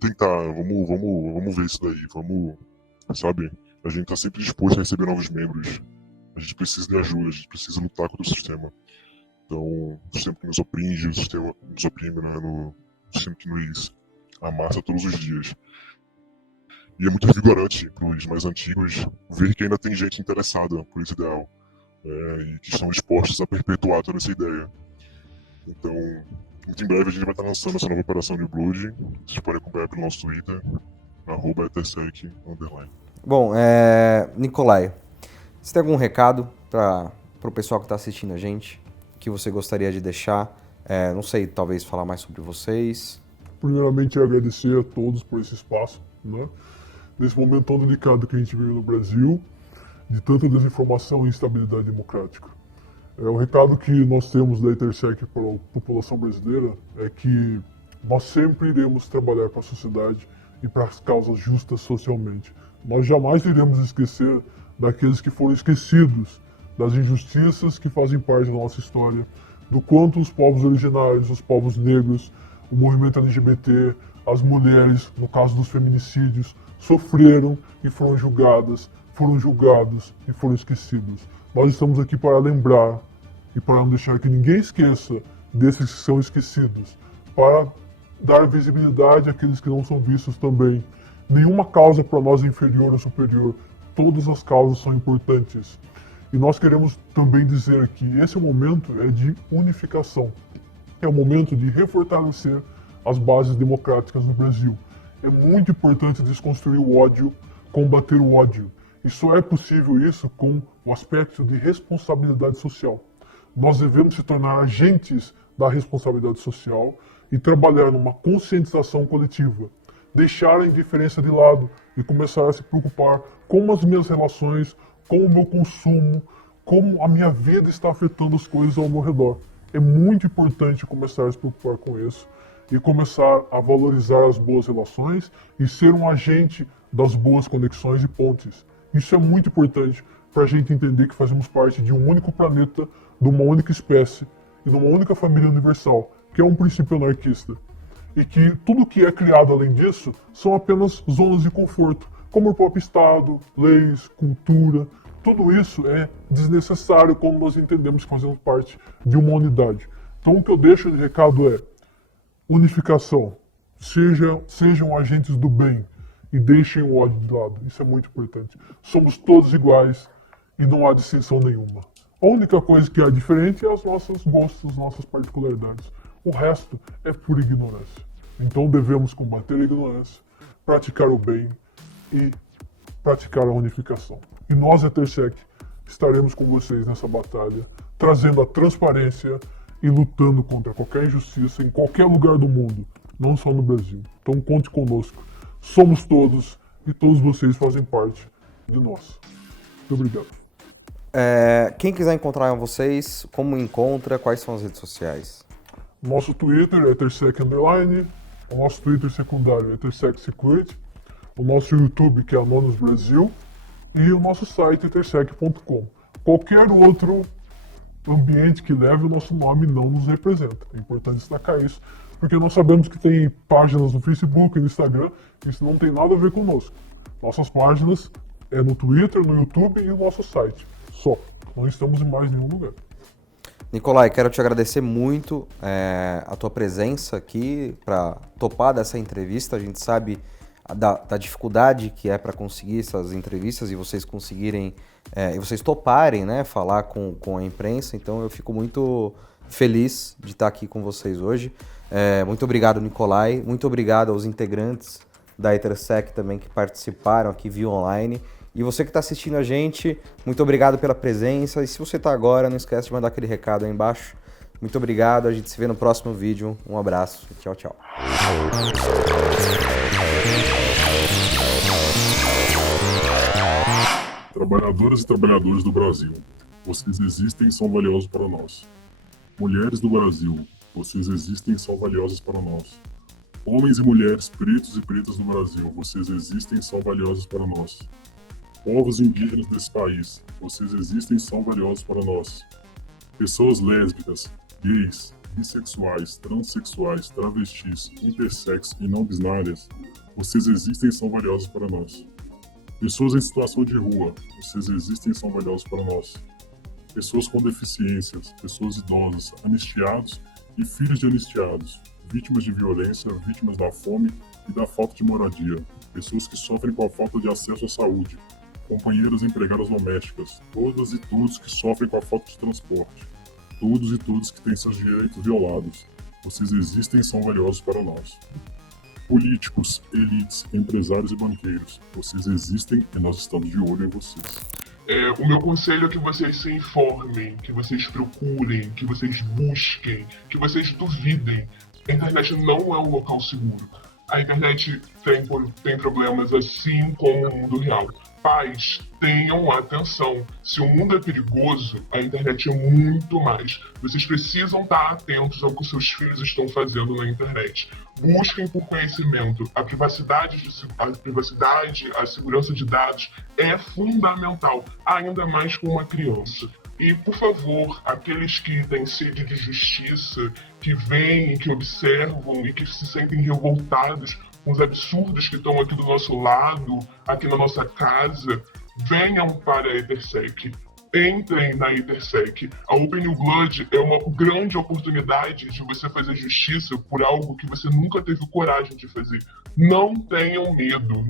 tentar, vamos ver isso daí, sabe? A gente está sempre disposto a receber novos membros. A gente precisa de ajuda, a gente precisa lutar contra o sistema. Então, o sistema que nos oprime, o sistema que nos oprime, né, o sistema que nos amassa todos os dias. E é muito revigorante para os mais antigos ver que ainda tem gente interessada por esse ideal, e que estão dispostos a perpetuar toda essa ideia. Então, muito em breve a gente vai estar lançando essa nova Operação New Blood. Vocês podem acompanhar pelo nosso Twitter, @etersec_. Bom, Nicolai, você tem algum recado para o pessoal que está assistindo a gente, que você gostaria de deixar? Não sei, talvez falar mais sobre vocês. Primeiramente, agradecer a todos por esse espaço, né? Nesse momento tão delicado que a gente vive no Brasil, de tanta desinformação e instabilidade democrática. O recado que nós temos da Etersec para a população brasileira é que nós sempre iremos trabalhar para a sociedade e para as causas justas socialmente. Nós jamais iremos esquecer daqueles que foram esquecidos, das injustiças que fazem parte da nossa história, do quanto os povos originários, os povos negros, o movimento LGBT, as mulheres, no caso dos feminicídios, sofreram e foram julgados e foram esquecidos. Nós estamos aqui para lembrar e para não deixar que ninguém esqueça desses que são esquecidos, para dar visibilidade àqueles que não são vistos também. Nenhuma causa para nós é inferior ou superior, todas as causas são importantes. E nós queremos também dizer que esse momento é de unificação, é o momento de refortalecer as bases democráticas no Brasil. É muito importante desconstruir o ódio, combater o ódio. E só é possível isso com o aspecto de responsabilidade social. Nós devemos se tornar agentes da responsabilidade social e trabalhar numa conscientização coletiva. Deixar a indiferença de lado e começar a se preocupar com as minhas relações, com o meu consumo, como a minha vida está afetando as coisas ao meu redor. É muito importante começar a se preocupar com isso e começar a valorizar as boas relações e ser um agente das boas conexões e pontes. Isso é muito importante para a gente entender que fazemos parte de um único planeta, de uma única espécie e de uma única família universal, que é um princípio anarquista. E que tudo que é criado além disso são apenas zonas de conforto, como o próprio Estado, leis, cultura. Tudo isso é desnecessário quando nós entendemos que fazemos parte de uma unidade. Então o que eu deixo de recado é unificação. Sejam agentes do bem e deixem o ódio de lado. Isso é muito importante. Somos todos iguais e não há distinção nenhuma. A única coisa que há diferente é os nossos gostos, as nossas particularidades. O resto é pura ignorância. Então devemos combater a ignorância, praticar o bem e praticar a unificação. E nós, Etersec, estaremos com vocês nessa batalha, trazendo a transparência e lutando contra qualquer injustiça em qualquer lugar do mundo, não só no Brasil. Então conte conosco. Somos todos e todos vocês fazem parte de nós. Muito obrigado. Quem quiser encontrar vocês, como encontra? Quais são as redes sociais? Nosso Twitter é Etersec_, o nosso Twitter secundário é Etersec Security, o nosso YouTube, que é Anonos Brasil, e o nosso site etersec.com. Qualquer outro ambiente que leve o nosso nome não nos representa. É importante destacar isso, porque nós sabemos que tem páginas no Facebook e no Instagram, e isso não tem nada a ver conosco. Nossas páginas é no Twitter, no YouTube e no nosso site. Só. Não estamos em mais nenhum lugar. Nicolai, quero te agradecer muito a tua presença aqui para topar dessa entrevista. A gente sabe da dificuldade que é para conseguir essas entrevistas e vocês conseguirem, e vocês toparem, né, falar com a imprensa. Então eu fico muito feliz de estar aqui com vocês hoje. Muito obrigado, Nicolai. Muito obrigado aos integrantes da Ethersec também que participaram aqui via online. E você que está assistindo a gente, muito obrigado pela presença. E se você está agora, não esquece de mandar aquele recado aí embaixo. Muito obrigado, a gente se vê no próximo vídeo. Um abraço e tchau, tchau. Trabalhadoras e trabalhadores do Brasil, vocês existem e são valiosos para nós. Mulheres do Brasil, vocês existem e são valiosas para nós. Homens e mulheres pretos e pretas no Brasil, vocês existem e são valiosos para nós. Povos indígenas desse país, vocês existem e são valiosos para nós. Pessoas lésbicas, gays, bissexuais, transexuais, travestis, intersexo e não binárias, vocês existem e são valiosos para nós. Pessoas em situação de rua, vocês existem e são valiosos para nós. Pessoas com deficiências, pessoas idosas, anistiados e filhos de anistiados, vítimas de violência, vítimas da fome e da falta de moradia, pessoas que sofrem com a falta de acesso à saúde, companheiras empregadas domésticas, todas e todos que sofrem com a falta de transporte, todos e todas que têm seus direitos violados, vocês existem e são valiosos para nós. Políticos, elites, empresários e banqueiros, vocês existem e nós estamos de olho em vocês. O meu conselho é que vocês se informem, que vocês procurem, que vocês busquem, que vocês duvidem. A internet não é um local seguro. A internet tem problemas assim como o mundo real. Pais, tenham atenção. Se o mundo é perigoso, a internet é muito mais. Vocês precisam estar atentos ao que os seus filhos estão fazendo na internet. Busquem por conhecimento. A privacidade, a segurança de dados é fundamental, ainda mais com uma criança. E, por favor, aqueles que têm sede de justiça, que veem, que observam e que se sentem revoltados com os absurdos que estão aqui do nosso lado, aqui na nossa casa, venham para a Ethersec. Entrem na Ethersec. A Open New Blood é uma grande oportunidade de você fazer justiça por algo que você nunca teve coragem de fazer. Não tenham medo.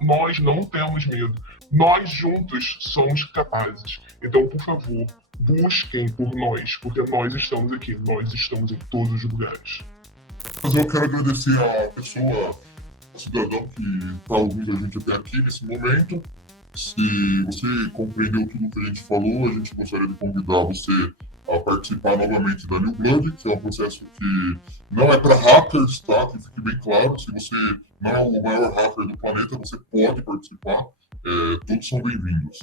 Nós não temos medo. Nós juntos somos capazes. Então, por favor, busquem por nós, porque nós estamos aqui. Nós estamos em todos os lugares. Mas eu quero agradecer a pessoa, o cidadão que está ouvindo a gente até aqui nesse momento. Se você compreendeu tudo o que a gente falou, a gente gostaria de convidar você a participar novamente da New Blood, que é um processo que não é para hackers, tá? Que fique bem claro. Se você não é o maior hacker do planeta, você pode participar. Todos são bem-vindos.